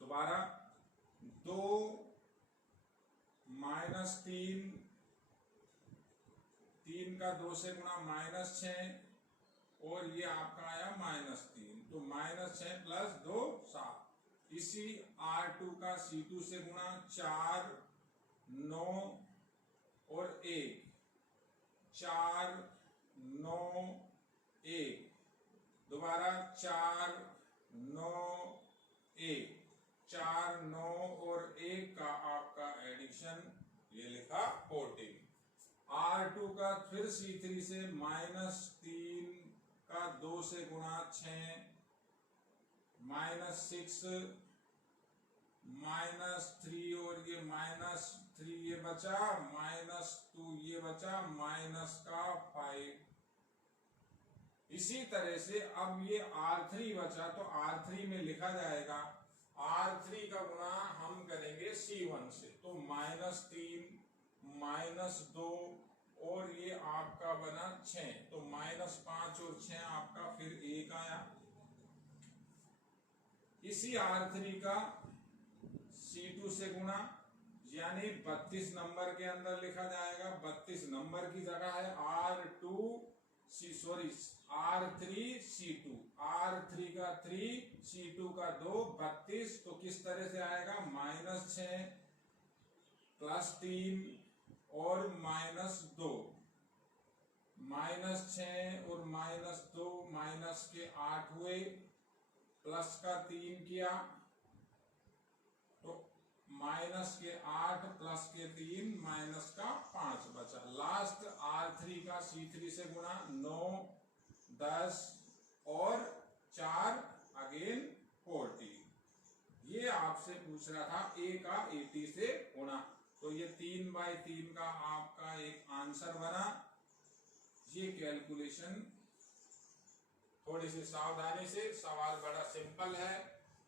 दोबारा 2 -3 का 2 से गुणा -6 और ये आपका आया -3, तो -6 + 2 7। इसी R2 का C2 से गुणा 4 9 और 1, 4 9 1, दोबारा 4 9 1, 4 9 और 1 का आपका एडिशन ये लिखा 14। R2 का फिर C3 से -3 का 2 से गुणा 6 -6 -3 और ये -3 ये बचा, -2 ये बचा, -5। इसी तरह से अब ये R3 बचा, तो R3 में लिखा जाएगा, R3 का गुणा हम करेंगे C1 से, तो -3 -2 और ये आपका बना 6, तो -5 और 6 आपका फिर 1 आया। इसी R3 का C2 से गुणा, यानी 32 नंबर के अंदर लिखा जाएगा, 32 नंबर की जगह है R3 C2, R3 का 3 C2 का 2 32, तो किस तरह से आएगा, -6 +3 और -2, -6 और -2 माइनस के 8 हुए, प्लस का 3 किया, तो -8 प्लस के 3 माइनस का 5 बचा। लास्ट R3 का C3 से गुणा 9 10 और 4 अगेन 40। ये आपसे पूछ रहा था A का 80 से गुणा, तो ये 3/3 का आपका एक आंसर बना। ये कैलकुलेशन थोड़ी सी सावधानी से, सवाल बड़ा सिंपल है।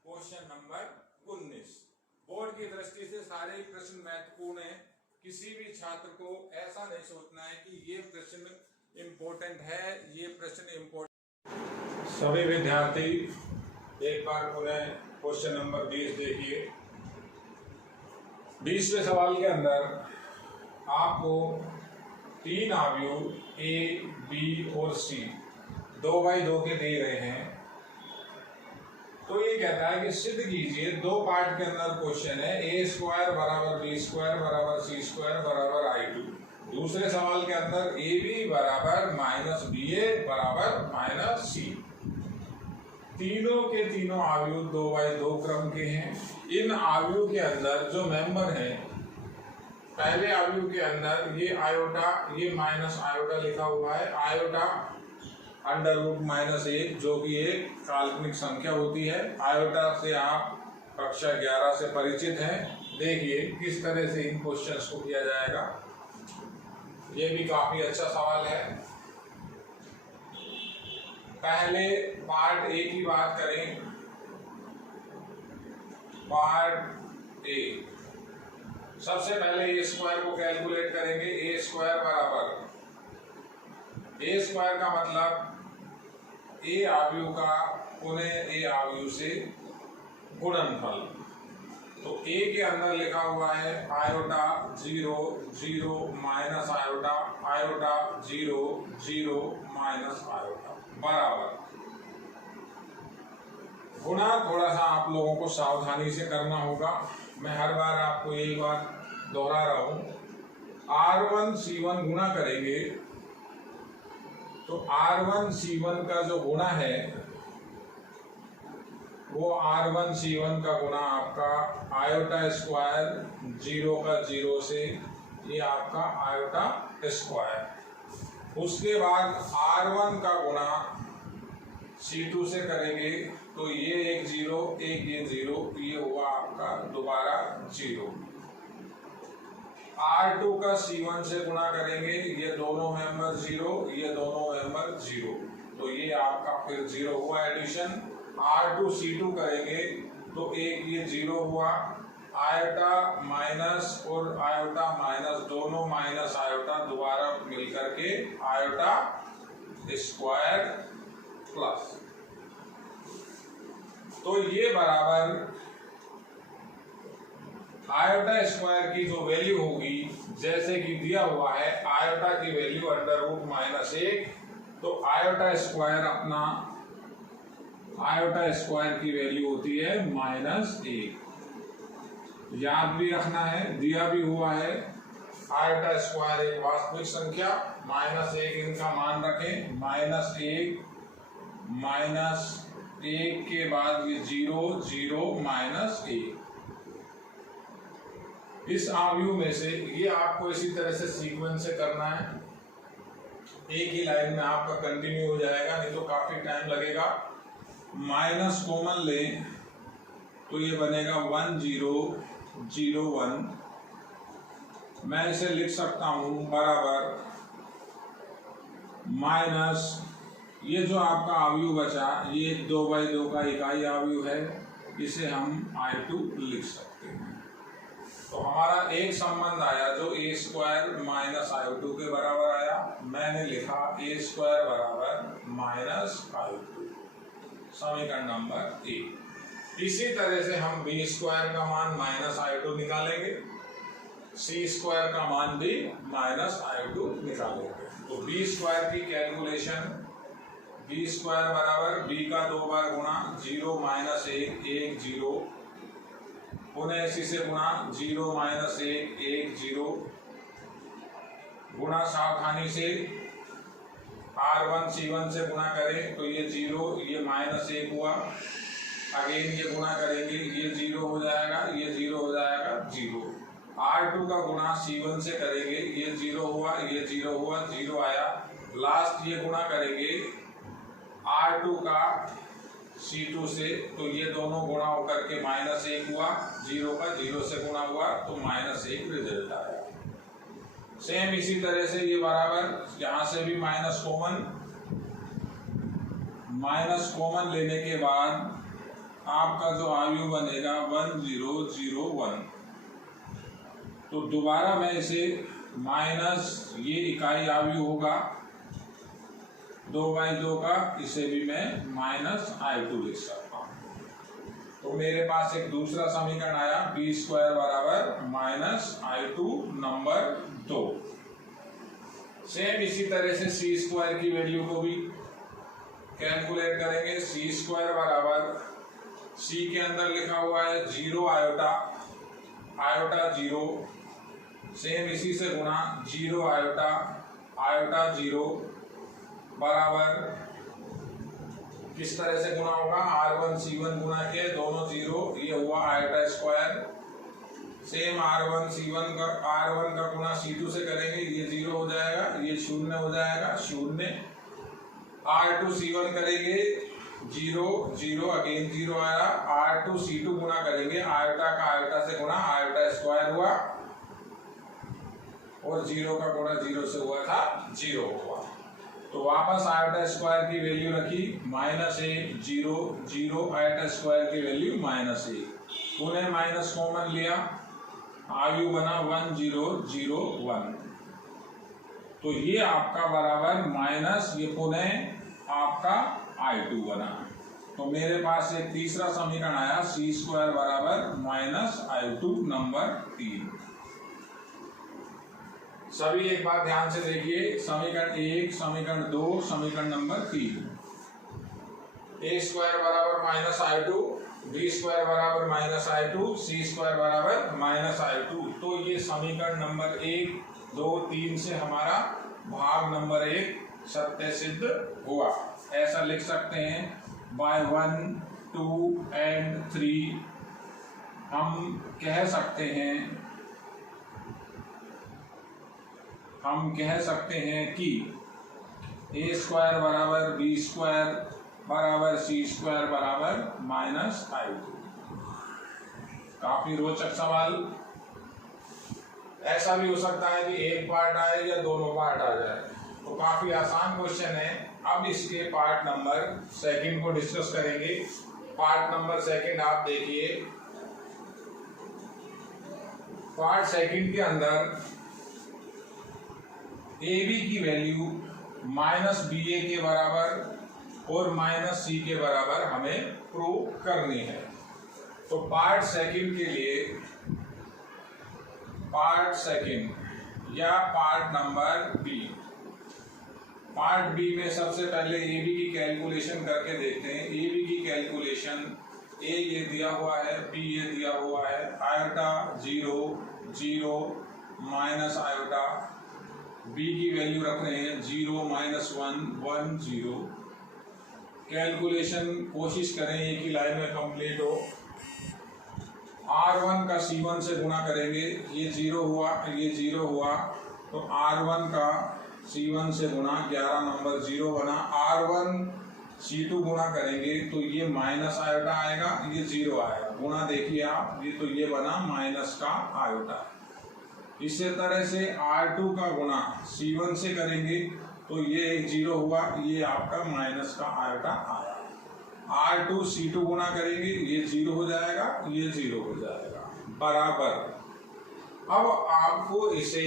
क्वेश्चन नंबर 19 बोर्ड की दृष्टि से सारे प्रश्न महत्वपूर्ण है। किसी भी छात्र को ऐसा नहीं सोचना है कि ये प्रश्न इम्पोर्टेंट है, ये प्रश्न इम्पोर्टेंट। सभी विद्यार्थी एक बार पुनः क्वेश्चन नंबर 20 देखिए। 20वें सवाल के अंदर आपको 3 अवयव A, B और C 2x2 के दिए गए हैं। तो ये कहता है कि सिद्ध कीजिए, 2 पार्ट के अंदर क्वेश्चन है, A² = B² = C² = I2। दूसरे सवाल के अंदर AB = -BA = -C। तीनों के तीनों अवयव 2x2 क्रम के हैं। इन अवयव के अंदर जो मेंबर है, पहले अवयव के अंदर ये आयोटा, ये माइनस आयोटा लिखा हुआ है, आयोटा √-1 जो कि एक काल्पनिक संख्या होती है। आयोटा से आप कक्षा 11 से परिचित हैं। देखिए किस तरह से इन क्वेश्चंस को किया जाएगा। ये भी काफी अच्छा सवाल है। पहले पार्ट A की बात करें। पार्ट A, सबसे पहले A² को कैलकुलेट करेंगे। A² का मतलब A अवयव का पुनः A अवयव से गुणनफल। तो A के अंदर लिखा हुआ है iota 0 0 minus iota, iota 0 0 minus iota बराबर। गुणा थोड़ा सा आप लोगों को सावधानी से करना होगा। मैं हर बार आपको यही बात दोहरा रहा हूं। R1 C1 गुणा करेंगे तो R1 C1 का जो गुणा है वो R1 C1 का गुणा आपका आयोटा स्क्वायर 0 का 0 से ये आपका आयोटा स्क्वायर। उसके बाद R1 का गुणा C2 से करेंगे तो ये एक 0, एक ये 0, ये हुआ आपका दोबारा 0। R2 का C1 से गुणा करेंगे, ये दोनों मेंबर 0, ये दोनों मेंबर 0, तो ये आपका फिर 0 हुआ एडिशन। R2 C2 करेंगे तो एक ये 0 हुआ, आयोटा माइनस और आयोटा माइनस दोनों माइनस आयोटा दोबारा मिलकर के आयोटा स्क्वायर प्लस, तो ये बराबर आयोटा स्क्वायर की जो वैल्यू होगी, जैसे कि दिया हुआ है आयोटा की वैल्यू √-1, तो आयोटा स्क्वायर अपना आयोटा स्क्वायर की वैल्यू होती है -1। याद भी रखना है, दिया भी हुआ है आयोटा स्क्वायर एक वास्तविक संख्या, -1 इनका मान रखें, -1 के बाद ये 0 0 -1। इस आव्यूह में से ये आपको इसी तरह से सीक्वेंस से करना है, एक ही लाइन में आपका कंटिन्यू हो जाएगा, नहीं तो काफी टाइम लगेगा। माइनस कॉमन लें तो ये बनेगा 1 0 0 1, मैं इसे लिख सकता हूं बराबर माइनस, ये जो आपका आव्यूह बचा ये 2/2 का इकाई आव्यूह है, इसे हम I2 लिख सकते हैं। तो हमारा एक संबंध आया जो a² -I2 के बराबर आया, मैंने लिखा a² बराबर -I2, समीकरण नंबर 1। इसी तरह से हम b² का मान -I2 निकालेंगे, c² का मान भी -I2 निकालेंगे। तो b² की कैलकुलेशन, b² बराबर b का 2 बार गुणा 0 -1 1 0, पुनः इसी से गुणा 0 -1 1 0, गुणा सावधानी से R1 C1 से गुणा करें तो ये 0 ये -1 हुआ, अगेन ये गुणा करेंगे ये 0 हो जाएगा, ये 0 हो जाएगा 0। R2 का गुणा C1 से करेंगे, ये 0 हुआ, ये 0 हुआ, 0 आया, लास्ट ये गुणा करेंगे R2 का C2 से, तो ये दोनों गुणा होकर के -1 हुआ, 0 का 0 से गुणा हुआ तो -1 रिजल्ट आया। सेम इसी तरह से ये बराबर यहां से भी माइनस कॉमन लेने के बाद आपका जो आव्यूह बनेगा 1 0 0 1, तो दोबारा मैं इसे माइनस, ये इकाई आव्यूह होगा 2/2 का, इसे भी मैं -I2 लिख सकता हूं। तो मेरे पास एक दूसरा समीकरण आया b² बराबर -I2 नंबर 2। सेम इसी तरह से c² की वैल्यू को भी कैलकुलेट करेंगे, c² बराबर c के अंदर लिखा हुआ है 0 आयोटा 0, सेम इसी से गुणा 0 आयोटा 0 बराबर किस तरह से गुणा होगा, R1 C1 गुणा के दोनों 0, ये हुआ आयोटा स्क्वायर, सेम R1 का गुणा C2 से करेंगे, ये 0 हो जाएगा, ये 0 हो जाएगा 0, R2 C1 करेंगे 0 0, अगेन 0 आया, R2 C2 गुणा करेंगे, आयोटा का आयोटा से गुणा, आयोटा स्क्वायर हुआ, और 0 का गुणा 0 से हुआ था 0 हुआ। तो वापस आयोटा स्क्वायर की वैल्यू रखी -1 0 0, आयोटा स्क्वायर की वैल्यू -1, पुनः माइनस कॉमन लिया, आव्यूह बना 1 0 0 1, तो ये आपका बराबर माइनस, ये पुनः आपका I2 बना। तो मेरे पास एक तीसरा समीकरण आया c² बराबर -I2 नंबर 3। सभी एक बात ध्यान से देखिए, समीकरण 1, समीकरण 2, समीकरण नंबर 3, a² बराबर -I2, b² बराबर -I2, c² बराबर -I2, तो ये समीकरण नंबर 1 2 3 से हमारा भाग नंबर 1 सत्य सिद्ध हुआ। ऐसा लिख सकते हैं by 1 2 and 3 हम कह सकते हैं कि a² बराबर b² बराबर सी स्क्वायर बराबर माइनस I2। काफी रोचक सवाल। ऐसा भी हो सकता है कि एक पार्ट आए या दोनों पार्ट आ जाए, तो काफी आसान क्वेश्चन है। अब इसके पार्ट नंबर सेकंड को डिस्कस करेंगे। पार्ट नंबर सेकंड आप देखिए। पार्ट सेकंड के अंदर ए बी की वैल्यू माइनस बी ए के बराबर और माइनस सी के बराबर हमें प्रूव करनी है। तो पार्ट सेकंड के लिए पार्ट सेकंड या part number B, part B में सबसे पहले ए बी की कैलकुलेशन करके देखते हैं। ए बी की कैलकुलेशन, ए ये दिया हुआ है, बी ये दिया हुआ है, आयोटा 0 0 माइनस आयोटा, बी की वैल्यू रख रहे हैं 0 माइनस 1 1 0। कैलकुलेशन कोशिश करें एक ही लाइन में कंप्लीट हो। R1 का C1 से गुणा करेंगे, ये 0 हुआ, ये 0 हुआ, तो R1 का C1 से गुणा 11 नंबर 0 बना। R1 C2 गुणा करेंगे तो ये माइनस आयोटा आएगा, ये 0 आएगा। गुणा देखिए आप, ये तो ये बना माइनस का आयोटा। इसी तरह से R2 का गुणा C1 से करेंगे तो ये 0 हुआ, ये आपका माइनस का आयोटा आया। R2 C2 गुणा करेंगे, ये 0 हो जाएगा, ये 0 हो जाएगा, बराबर। अब आपको इसे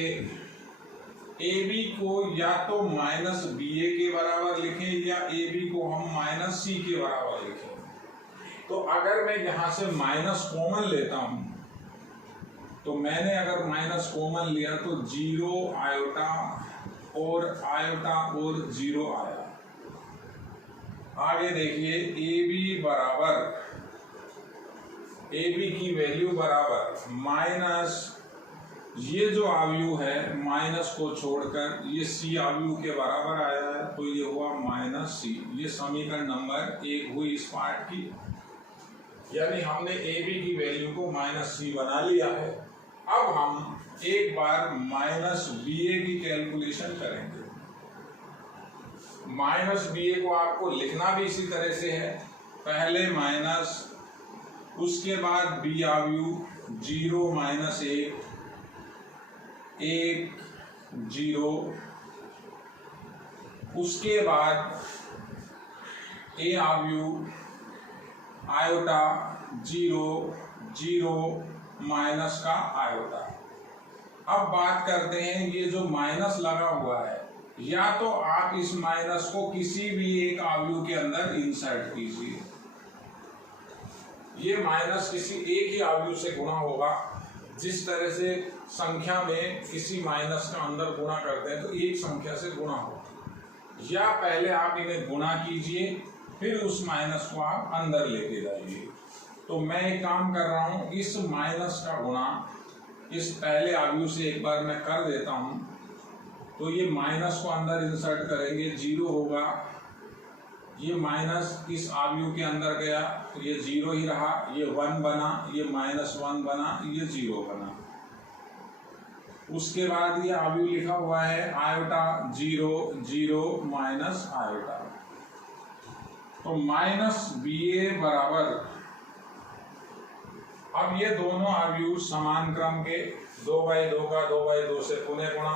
AB को या तो माइनस BA के बराबर लिखें या AB को हम माइनस C के बराबर लिखें। तो अगर मैं यहां से माइनस कॉमन लेता हूं, तो मैंने अगर माइनस कॉमन लिया तो 0 आयोटा और 0 आया। आगे देखिए, AB बराबर, AB की वैल्यू बराबर माइनस, ये जो आव्यूह है माइनस को छोड़कर ये C आव्यूह के बराबर आया है, तो ये हुआ माइनस C। ये समीकरण नंबर 1 हुई इस पार्ट की। यानी हमने AB की वैल्यू को माइनस C बना लिया है। अब हम एक बार माइनस BA की कैलकुलेशन करेंगे। माइनस BA को आपको लिखना भी इसी तरह से है, पहले माइनस, उसके बाद B आव्यूह 0 माइनस 1 1 0, उसके बाद A आव्यूह आयोटा 0 0 माइनस का आयोटा। अब बात करते हैं, ये जो माइनस लगा हुआ है, या तो आप इस माइनस को किसी भी एक आव्यूह के अंदर इंसर्ट कीजिए। ये माइनस किसी एक ही आव्यूह से गुणा होगा। जिस तरह से संख्या में किसी माइनस का अंदर गुणा करते हैं तो एक संख्या से गुणा होगा। या पहले आप इन्हें गुणा कीजिए, फिर उस माइनस को आप अंदर लेके जाइए। तो मैं एक काम कर रहा हूं, इस माइनस का गुणा इस पहले आव्यूह से एक बार मैं कर देता हूं। तो ये माइनस को अंदर इंसर्ट करेंगे, 0 होगा, ये माइनस इस आव्यूह के अंदर गया, ये 0 ही रहा, ये 1 बना, ये माइनस 1 बना, ये 0 बना। उसके बाद ये आव्यूह लिखा हुआ है आयोटा 0 0 माइनस आयोटा। तो माइनस BA बराबर, अब ये दोनों आव्यूह समान क्रम के 2/2 का 2/2 से पुनः गुणा,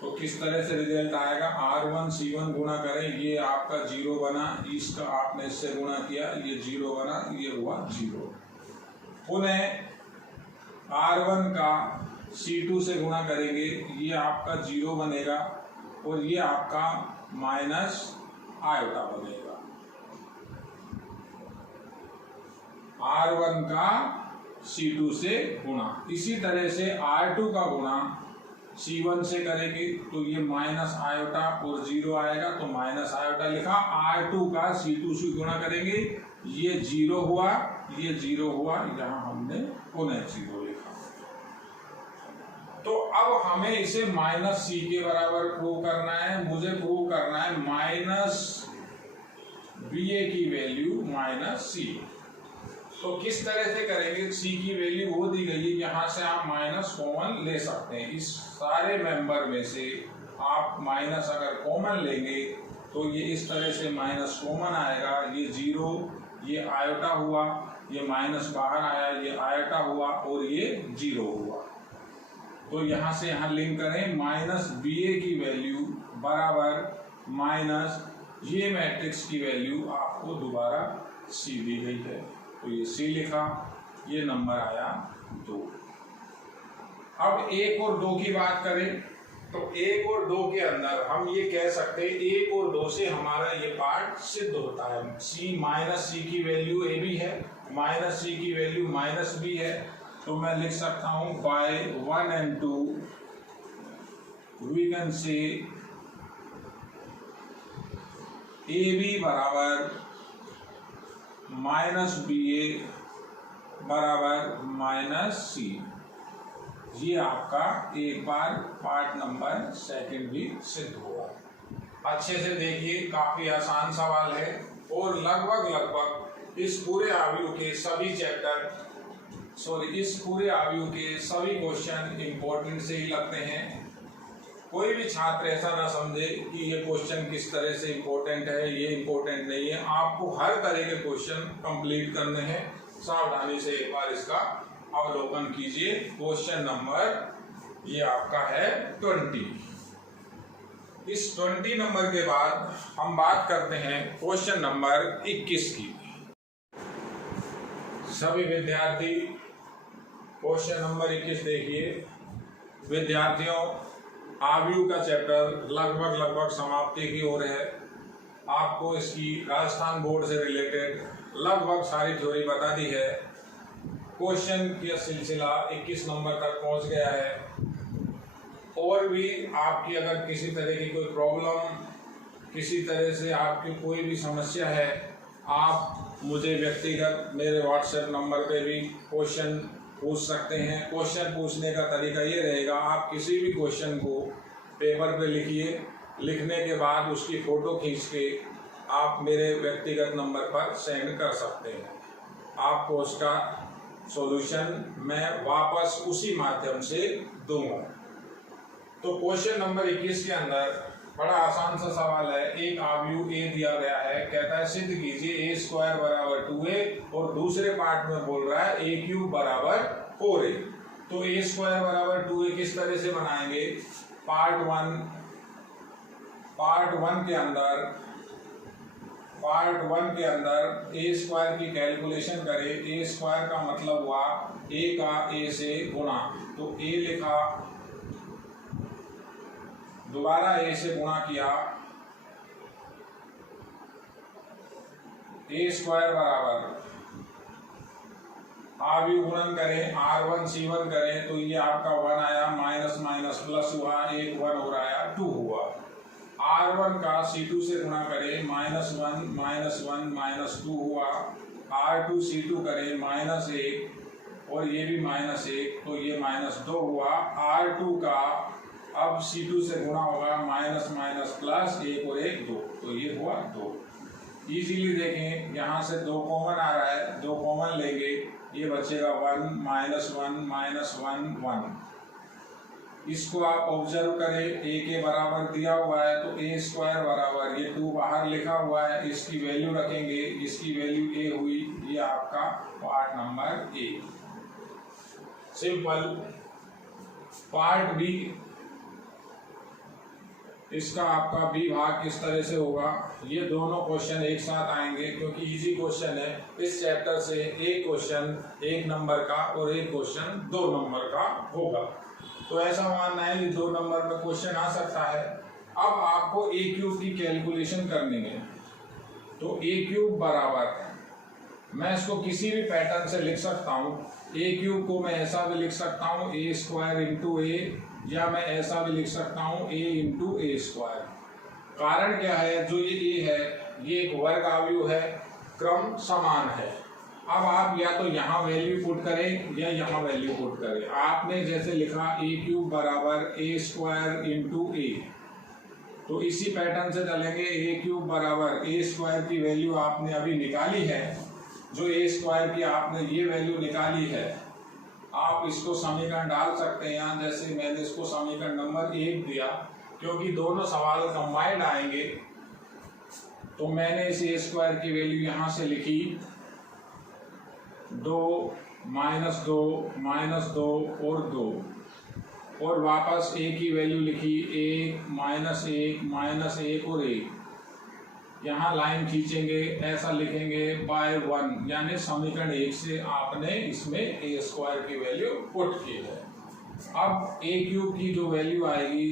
तो किस तरह से रिजल्ट आएगा, R1 C1 गुणा करें, ये आपका 0 बना, इसका आपने इससे गुणा किया, ये 0 बना, ये हुआ 0। पुनः R1 का C2 से गुणा करेंगे, ये आपका 0 बनेगा और ये आपका माइनस आयोटा बनेगा। R1 का C2 से गुणा। इसी तरह से R2 का गुणा C1 से करेंगे तो ये माइनस आयोटा और 0 आएगा, तो माइनस आयोटा लिखा। R2 का C2 से गुणा करेंगे, ये 0 हुआ, ये 0 हुआ, यहाँ हमने पुनः 0 लिखा। तो अब हमें इसे माइनस C के बराबर प्रूव करना है। मुझे प्रूव करना है माइनस BA की वैल्यू माइनस C। तो किस तरह से करेंगे, C की वैल्यू वो दी गई है, यहाँ से आप माइनस कॉमन ले सकते हैं। इस सारे मेंबर में से आप माइनस अगर कॉमन लेंगे तो ये इस तरह से माइनस कॉमन आएगा, ये 0, ये आयोटा हुआ, ये माइनस बाहर आया, ये आयोटा हुआ और ये 0 हुआ। तो यहाँ से यहाँ लिंक करें, माइनस BA की वैल्यू बराबर माइनस ये मैट्रिक्स की वैल्यू आपको दोबारा C दी गई है, तो ये C लिखा, ये नंबर आया 2। अब 1 और 2 की बात करें तो 1 और 2 के अंदर हम ये कह सकते हैं 1 और 2 से हमारा ये पार्ट सिद्ध होता है। माइनस C की वैल्यू A भी है, माइनस C की वैल्यू माइनस B है, तो मैं लिख सकता हूं by 1 and 2 we can say AB बराबर माइनस BA बराबर माइनस C। ये आपका एक बार पार्ट नंबर 2 भी सिद्ध हुआ। अच्छे से देखिए, काफी आसान सवाल है और लगभग इस पूरे आव्यूह के सभी क्वेश्चन इंपॉर्टेंट से ही लगते हैं। कोई भी छात्र ऐसा ना समझे कि ये क्वेश्चन किस तरह से इंपॉर्टेंट है, ये इंपॉर्टेंट नहीं है। आपको हर तरह के क्वेश्चन कंप्लीट करने हैं। सावधानी से एक बार इसका अवलोकन कीजिए। क्वेश्चन नंबर ये आपका है 20। इस 20 नंबर के बाद हम बात करते हैं क्वेश्चन नंबर 21 की। सभी विद्यार्थी क्वेश्चन नंबर 21 देखिए। विद्यार्थियों, आव्यूह का चैप्टर लगभग समाप्ति की ओर है। आपको इसकी राजस्थान बोर्ड से रिलेटेड लगभग सारी थ्योरी बता दी है। क्वेश्चन का सिलसिला 21 नंबर तक पहुंच गया है। और भी आपकी अगर किसी तरह की कोई प्रॉब्लम, किसी तरह से आपकी कोई भी समस्या है, आप मुझे व्यक्तिगत मेरे व्हाट्सएप नंबर पे भी क्वेश्चन पूछ सकते हैं। क्वेश्चन पूछने का तरीका ये रहेगा, आप किसी भी क्वेश्चन को पेपर पे लिखिए, लिखने के बाद उसकी फ़ोटो खींच के आप मेरे व्यक्तिगत नंबर पर सेंड कर सकते हैं। आपको उसका सॉल्यूशन मैं वापस उसी माध्यम से दूंगा। तो क्वेश्चन नंबर 21 के अंदर बड़ा आसान सा सवाल है। एक आव्यूह A दिया गया है, कहता है सिद्ध कीजिए A² बराबर 2A, और दूसरे पार्ट में बोल रहा है A³ बराबर 4A। तो A² बराबर 2A किस तरह से बनाएंगे? पार्ट वन के अंदर A² की कैलकुलेशन करें। A² का मतलब हुआ A का A से गुणा, तो A लिखा, दोबारा A से गुणा किया, A² बराबर आव्यूह गुणन करें, R1C1 करें, तो ये आपका 1 आया, माइनस माइनस प्लस हुआ, 1 1 हो रहा है, 2 हुआ। R1 का C2 से गुणा करें, -1 -2 हुआ। R2C2 करें, -1 और ये भी -1, तो ये -2 हुआ। R2 का अब C2 से गुणा होगा, माइनस माइनस प्लस, 1 और 1 2, तो ये हुआ 2। इजीली देखें, यहाँ से 2 कॉमन आ रहा है, 2 कॉमन लेंगे, ये बचेगा 1 -1 1। इसको आप ऑब्जर्व करें, A के बराबर दिया हुआ है, तो A² बराबर, ये 2 बाहर लिखा हुआ है, इसकी वैल्यू रखेंगे, इसकी वैल्यू A हुई, ये आपका part number A। Simple. Part B, इसका आपका B भाग किस तरह से होगा? ये दोनों क्वेश्चन एक साथ आएंगे क्योंकि इजी क्वेश्चन है। इस चैप्टर से एक क्वेश्चन 1 नंबर का और एक क्वेश्चन 2 नंबर का होगा। तो ऐसा मानना है कि 2 नंबर में क्वेश्चन आ सकता है। अब आपको A³ की कैलकुलेशन करनी है, तो A³ बराबर, मैं इसको किसी भी पैटर्न से लिख सकता हूँ। A³ को मैं ऐसा भी लिख सकता हूँ A² इंटू A, या मैं ऐसा भी लिख सकता हूँ A इंटू A²। कारण क्या है? जो ये A है, ये एक वर्ग आव्यूह है, क्रम समान है। अब आप या तो यहाँ वैल्यू पुट करें या यहाँ वैल्यू पुट करें। आपने जैसे लिखा A³ बराबर A² इंटू A, तो इसी पैटर्न से चलेंगे। A³ बराबर A² की वैल्यू आपने अभी निकाली है, जो A² की आपने ये वैल्यू निकाली है, आप इसको समीकरण डाल सकते हैं। यहाँ जैसे मैंने इसको समीकरण नंबर 1 दिया, क्योंकि दोनों सवाल कंबाइंड आएंगे, तो मैंने इस ए स्क्वायर की वैल्यू यहाँ से लिखी 2 -2 और 2, और वापस ए की वैल्यू लिखी 1 -1 और 1। यहाँ लाइन खींचेंगे, ऐसा लिखेंगे बाय 1, यानी समीकरण 1 से आपने इसमें ए स्क्वायर की वैल्यू पुट की है। अब ए क्यूब की जो वैल्यू आएगी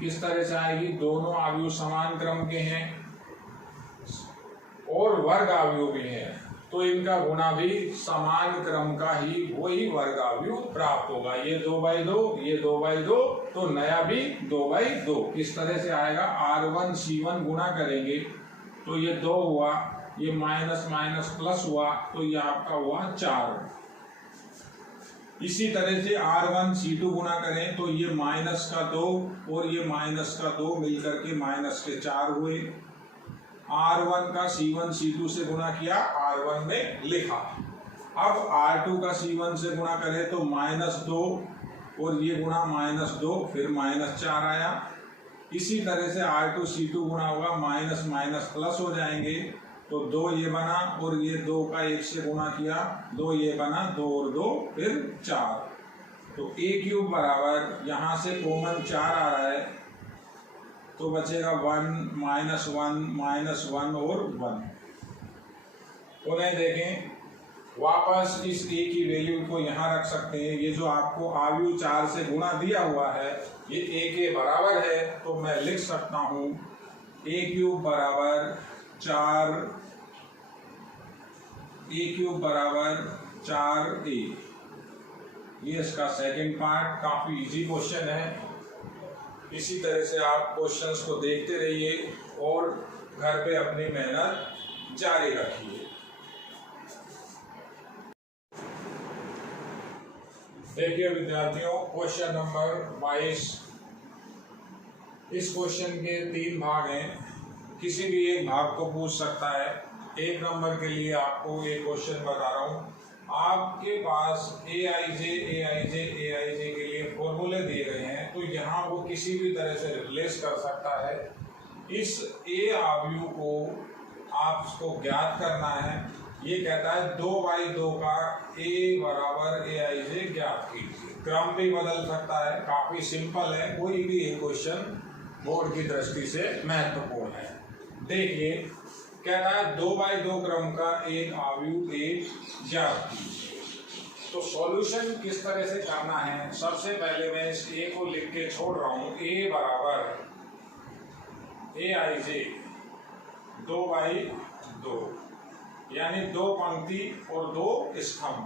किस तरह से आएगी, दोनों अवयव समान क्रम के हैं और वर्ग अवयव भी हैं, तो इनका गुणा भी समान क्रम का ही वही वर्ग अवयव प्राप्त होगा। ये 2/2, ये 2/2, तो नया भी 2/2। किस तरह से आएगा, R1 C1 गुणा करेंगे तो ये 2 हुआ, ये माइनस माइनस प्लस हुआ, तो ये आपका हुआ 4। इसी तरह से R1 C2 गुणा करें तो ये माइनस का 2 और ये माइनस का 2 मिलकर के माइनस के 4 हुए। R1 का C1 C2 से गुणा किया, R1 में लिखा। अब R2 का C1 से गुणा करें तो -2 और ये गुणा -2, फिर -4 आया। इसी तरह से R2 C2 गुणा होगा, माइनस माइनस प्लस हो जाएंगे, तो 2 ये बना और ये 2 का 1 से गुणा किया, 2 ये बना, 2 और 2 फिर 4। तो ए क्यूब बराबर यहाँ से कॉमन 4 आ रहा है, तो बचेगा 1 -1 और 1। उन्हें देखें, वापस इस ए की वैल्यू को यहाँ रख सकते हैं। ये जो आपको अवयव 4 से गुणा दिया हुआ है ये ए के बराबर है, तो मैं लिख सकता हूँ ए क्यूब बराबर 4A। ये इसका सेकंड पार्ट, काफी इजी क्वेश्चन है। इसी तरह से आप क्वेश्चंस को देखते रहिए और घर पे अपनी मेहनत जारी रखिए। देखिए विद्यार्थियों, क्वेश्चन नंबर 22। इस क्वेश्चन के 3 भाग हैं, किसी भी एक भाग को पूछ सकता है। 1 नंबर के लिए आपको एक क्वेश्चन बता रहा हूँ। आपके पास AIJ के लिए फॉर्मूले दिए गए हैं, तो यहाँ वो किसी भी तरह से रिप्लेस कर सकता है। इस ए अवयव को आपको ज्ञात करना है। ये कहता है 2/2 का A बराबर AIJ ज्ञात कीजिए। क्रम भी बदल सकता है, काफी सिंपल है। कोई भी एक क्वेश्चन बोर्ड की दृष्टि से महत्वपूर्ण है। देखिए, कहता है 2/2 क्रम का एक अवयव A ज्ञात कीजिए। तो सॉल्यूशन किस तरह से करना है, सबसे पहले मैं इस A को लिख के छोड़ रहा हूँ। A बराबर AIJ 2/2, यानी 2 पंक्ति और 2 स्तंभ।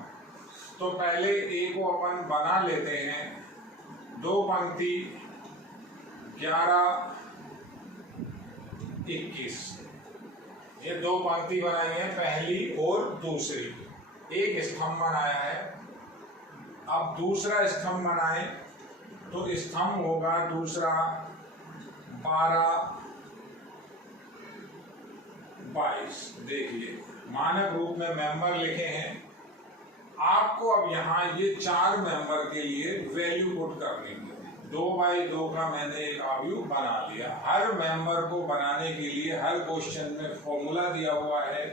तो पहले A को अपन बना लेते हैं। 2 पंक्ति 11 21, ये 2 पंक्ति बनाई है, पहली और दूसरी। एक स्तंभ बनाया है। अब दूसरा स्तंभ बनाए तो स्तंभ होगा दूसरा 12 22। देखिए, मानक रूप में मेंबर लिखे हैं। आपको अब यहाँ ये 4 मेंबर के लिए वैल्यू पुट करनी है। 2/2 का मैंने एक अवयव बना लिया। हर मेंबर को बनाने के लिए हर क्वेश्चन में फॉर्मूला दिया हुआ है।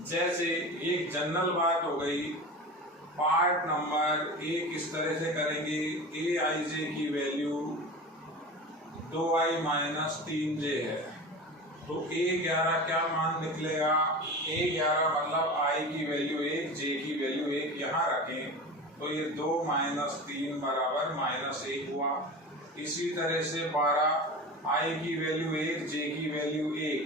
जैसे एक जनरल बात हो गई, पार्ट नंबर 1 इस तरह से करेंगे। AIJ की वैल्यू 2i - 3j है, तो A11 क्या मान निकलेगा, A11 मतलब I की वैल्यू 1, J की वैल्यू 1 यहाँ रखें, तो ये 2 - 3 बराबर -1 हुआ। इसी तरह से 12, I की वैल्यू 1, J की वैल्यू 1,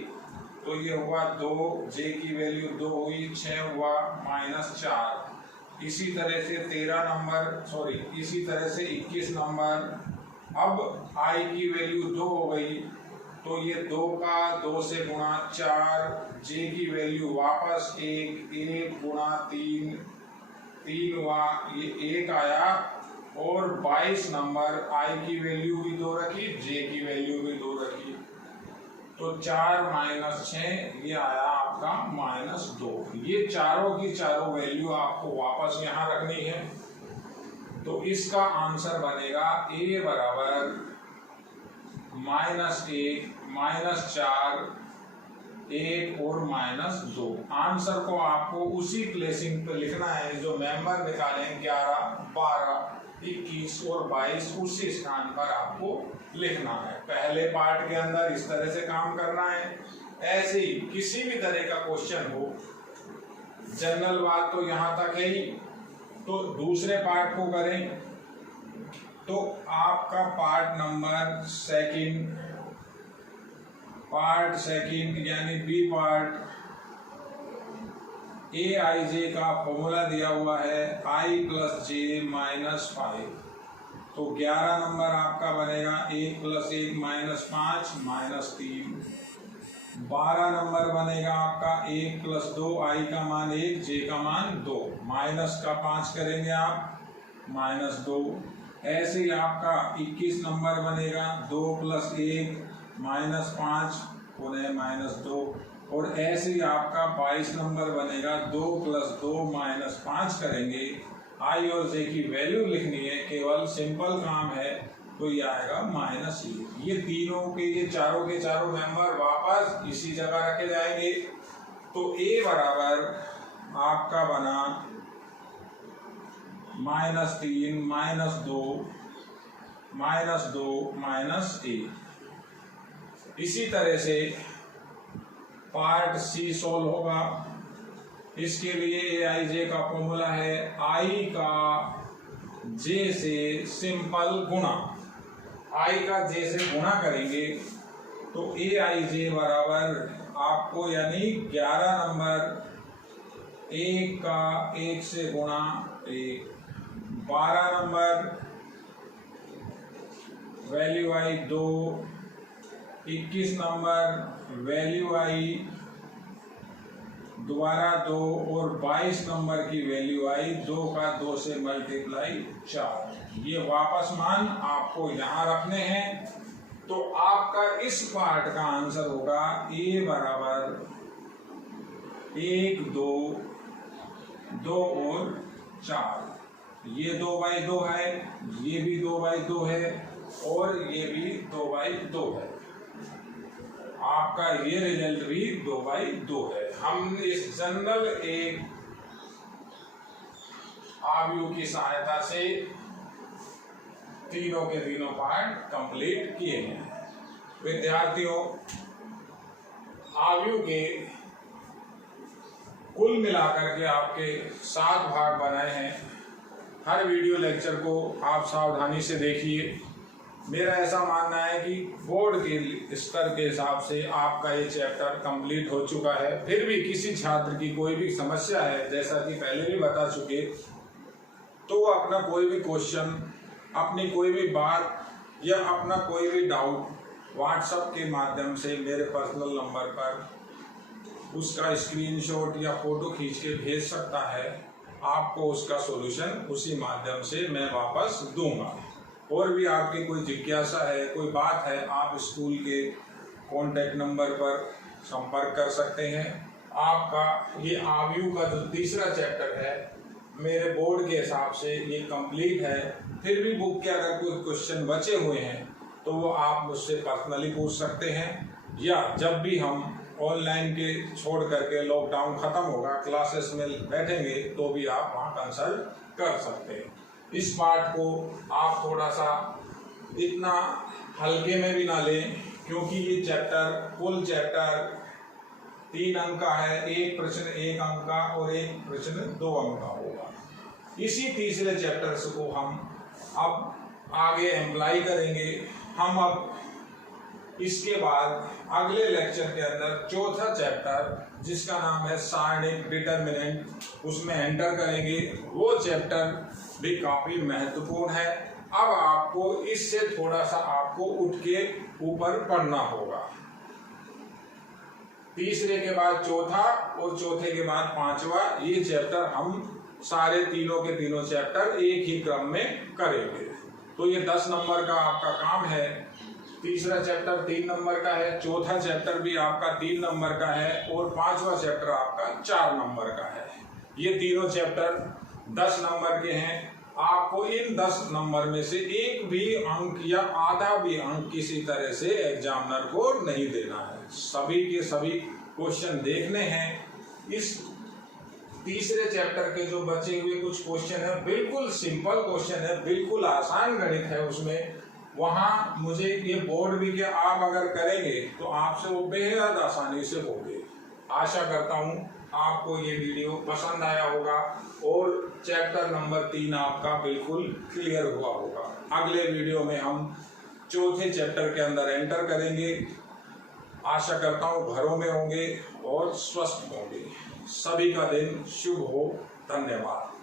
तो ये हुआ 2, J की वैल्यू 2 हुई, 6 हुआ -4। इसी तरह से 13 नंबर, इसी तरह से 21 नंबर। अब I की वैल्यू 2 हो गई, तो ये 2 का 2 से गुणा 4, J की वैल्यू वापस 1 गुणा 3 हुआ, ये 1 आया। और 22 नंबर I की वैल्यू भी 2 रखी, J की वैल्यू भी 2 रखी, तो 4 - 6 ये आया आपका -2। ये चारों की चारों वैल्यू आपको वापस यहाँ रखनी है। तो इसका आंसर बनेगा A बराबर -1 -4 1 और -2। आंसर को आपको उसी प्लेसिंग पे लिखना है जो मेंबर निकालें 11, 12, 21 और 22 उसी स्थान पर आपको लिखना है। पहले पार्ट के अंदर इस तरह से काम करना है। ऐसे ही किसी भी तरह का क्वेश्चन हो, जनरल बात तो यहाँ तक है ही, तो दूसरे पार्ट को करें तो आपका पार्ट नंबर सेकंड यानी बी पार्ट, aij का फॉर्मूला दिया हुआ है i + j - 5। तो 11 नंबर आपका बनेगा 1 + 1 -5 -3। 12 नंबर बनेगा आपका 1 + 2, i का मान 1, j का मान 2, माइनस का 5 करेंगे आप -2। ऐसे ही आपका 21 नंबर बनेगा 2 + 1 -5 -2। और ऐसे ही आपका 22 नंबर बनेगा 2 + 2 -5 करेंगे। i और j की वैल्यू लिखनी है, केवल सिंपल काम है, तो ये आएगा -1। ये तीनों के, ये चारों के चारों मेंबर वापस इसी जगह रखे जाएंगे। तो a बराबर आपका बना -3 -2 -1। इसी तरह से पार्ट सी सोल्व होगा। इसके लिए aij का फॉर्मूला है i का j से सिंपल गुणा। i का j से गुणा करेंगे तो aij बराबर आपको यानी 11 नंबर 1 का 1 से गुणा 1, 12 नंबर वैल्यू आई 2, 21 नंबर वैल्यू आई दोबारा 2 और 22 नंबर की वैल्यू आई 2 का 2 से मल्टीप्लाई 4। ये वापस मान आपको यहाँ रखने हैं। तो आपका इस पार्ट का आंसर होगा a बराबर 1, 2, 2 और 4। ये 2/2 है, ये भी 2/2 है और ये भी 2/2 है। आपका ये रिजल्ट भी 2/2 है। हम इस जनरल एक आव्यूह की सहायता से तीनों के तीनों पार्ट कंप्लीट किए हैं। विद्यार्थियों, आव्यूह के कुल मिलाकर के आपके 7 भाग बनाए हैं। हर वीडियो लेक्चर को आप सावधानी से देखिए। मेरा ऐसा मानना है कि बोर्ड के स्तर के हिसाब से आपका ये चैप्टर कंप्लीट हो चुका है। फिर भी किसी छात्र की कोई भी समस्या है, जैसा कि पहले भी बता चुके, तो वो अपना कोई भी क्वेश्चन, अपनी कोई भी बात या अपना कोई भी डाउट व्हाट्सएप के माध्यम से मेरे पर्सनल नंबर पर उसका स्क्रीनशॉट या फोटो खींच के भेज सकता है। आपको उसका सॉल्यूशन उसी माध्यम से मैं वापस दूंगा। और भी आपकी कोई जिज्ञासा है, कोई बात है, आप स्कूल के कॉन्टैक्ट नंबर पर संपर्क कर सकते हैं। आपका ये आव्यूह का जो तीसरा चैप्टर है, मेरे बोर्ड के हिसाब से ये कंप्लीट है। फिर भी बुक के अगर कोई क्वेश्चन बचे हुए हैं तो वो आप मुझसे पर्सनली पूछ सकते हैं, या जब भी हम ऑनलाइन के छोड़ करके लॉकडाउन खत्म होगा, क्लासेस में बैठेंगे, तो भी आप वहाँ कंसल्ट कर सकते हैं। इस पार्ट को आप थोड़ा सा इतना हल्के में भी ना लें, क्योंकि ये चैप्टर, कुल चैप्टर 3 अंक का है। एक प्रश्न 1 अंक का और एक प्रश्न 2 अंक का होगा। इसी तीसरे चैप्टर को हम अब आगे एम्प्लाई करेंगे। हम अब इसके बाद अगले लेक्चर के अंदर चौथा चैप्टर, जिसका नाम है सारणिक डिटर्मिनेंट, उसमें एंटर करेंगे। वो चैप्टर भी काफी महत्वपूर्ण है। अब आपको इससे थोड़ा सा आपको उठ के ऊपर पढ़ना होगा। तीसरे के बाद चौथा और चौथे के बाद 5वां, ये चैप्टर हम सारे तीनों के तीनों चैप्टर एक ही क्रम में करेंगे। तो ये 10 नंबर का आपका काम है। तीसरा चैप्टर 3 नंबर का है, चौथा चैप्टर भी आपका 3 नंबर का है और 5वां चैप्टर आपका 4 नंबर का है। ये तीनों चैप्टर 10 नंबर के हैं। आपको इन 10 नंबर में से एक भी अंक या आधा भी अंक किसी तरह से एग्जामिनर को नहीं देना है। सभी के सभी क्वेश्चन देखने हैं। इस तीसरे चैप्टर के जो बचे हुए कुछ क्वेश्चन है बिल्कुल सिंपल क्वेश्चन है, बिल्कुल आसान गणित है उसमें, वहां मुझे ये बोर्ड भी कि आप अगर करेंगे तो आपसे वो बेहद आसानी से होंगे। आशा करता हूं आपको ये वीडियो पसंद आया होगा और चैप्टर नंबर 3 आपका बिल्कुल क्लियर हुआ होगा। अगले वीडियो में हम चौथे चैप्टर के अंदर एंटर करेंगे। आशा करता हूँ घरों में होंगे और स्वस्थ होंगे। सभी का दिन शुभ हो। धन्यवाद।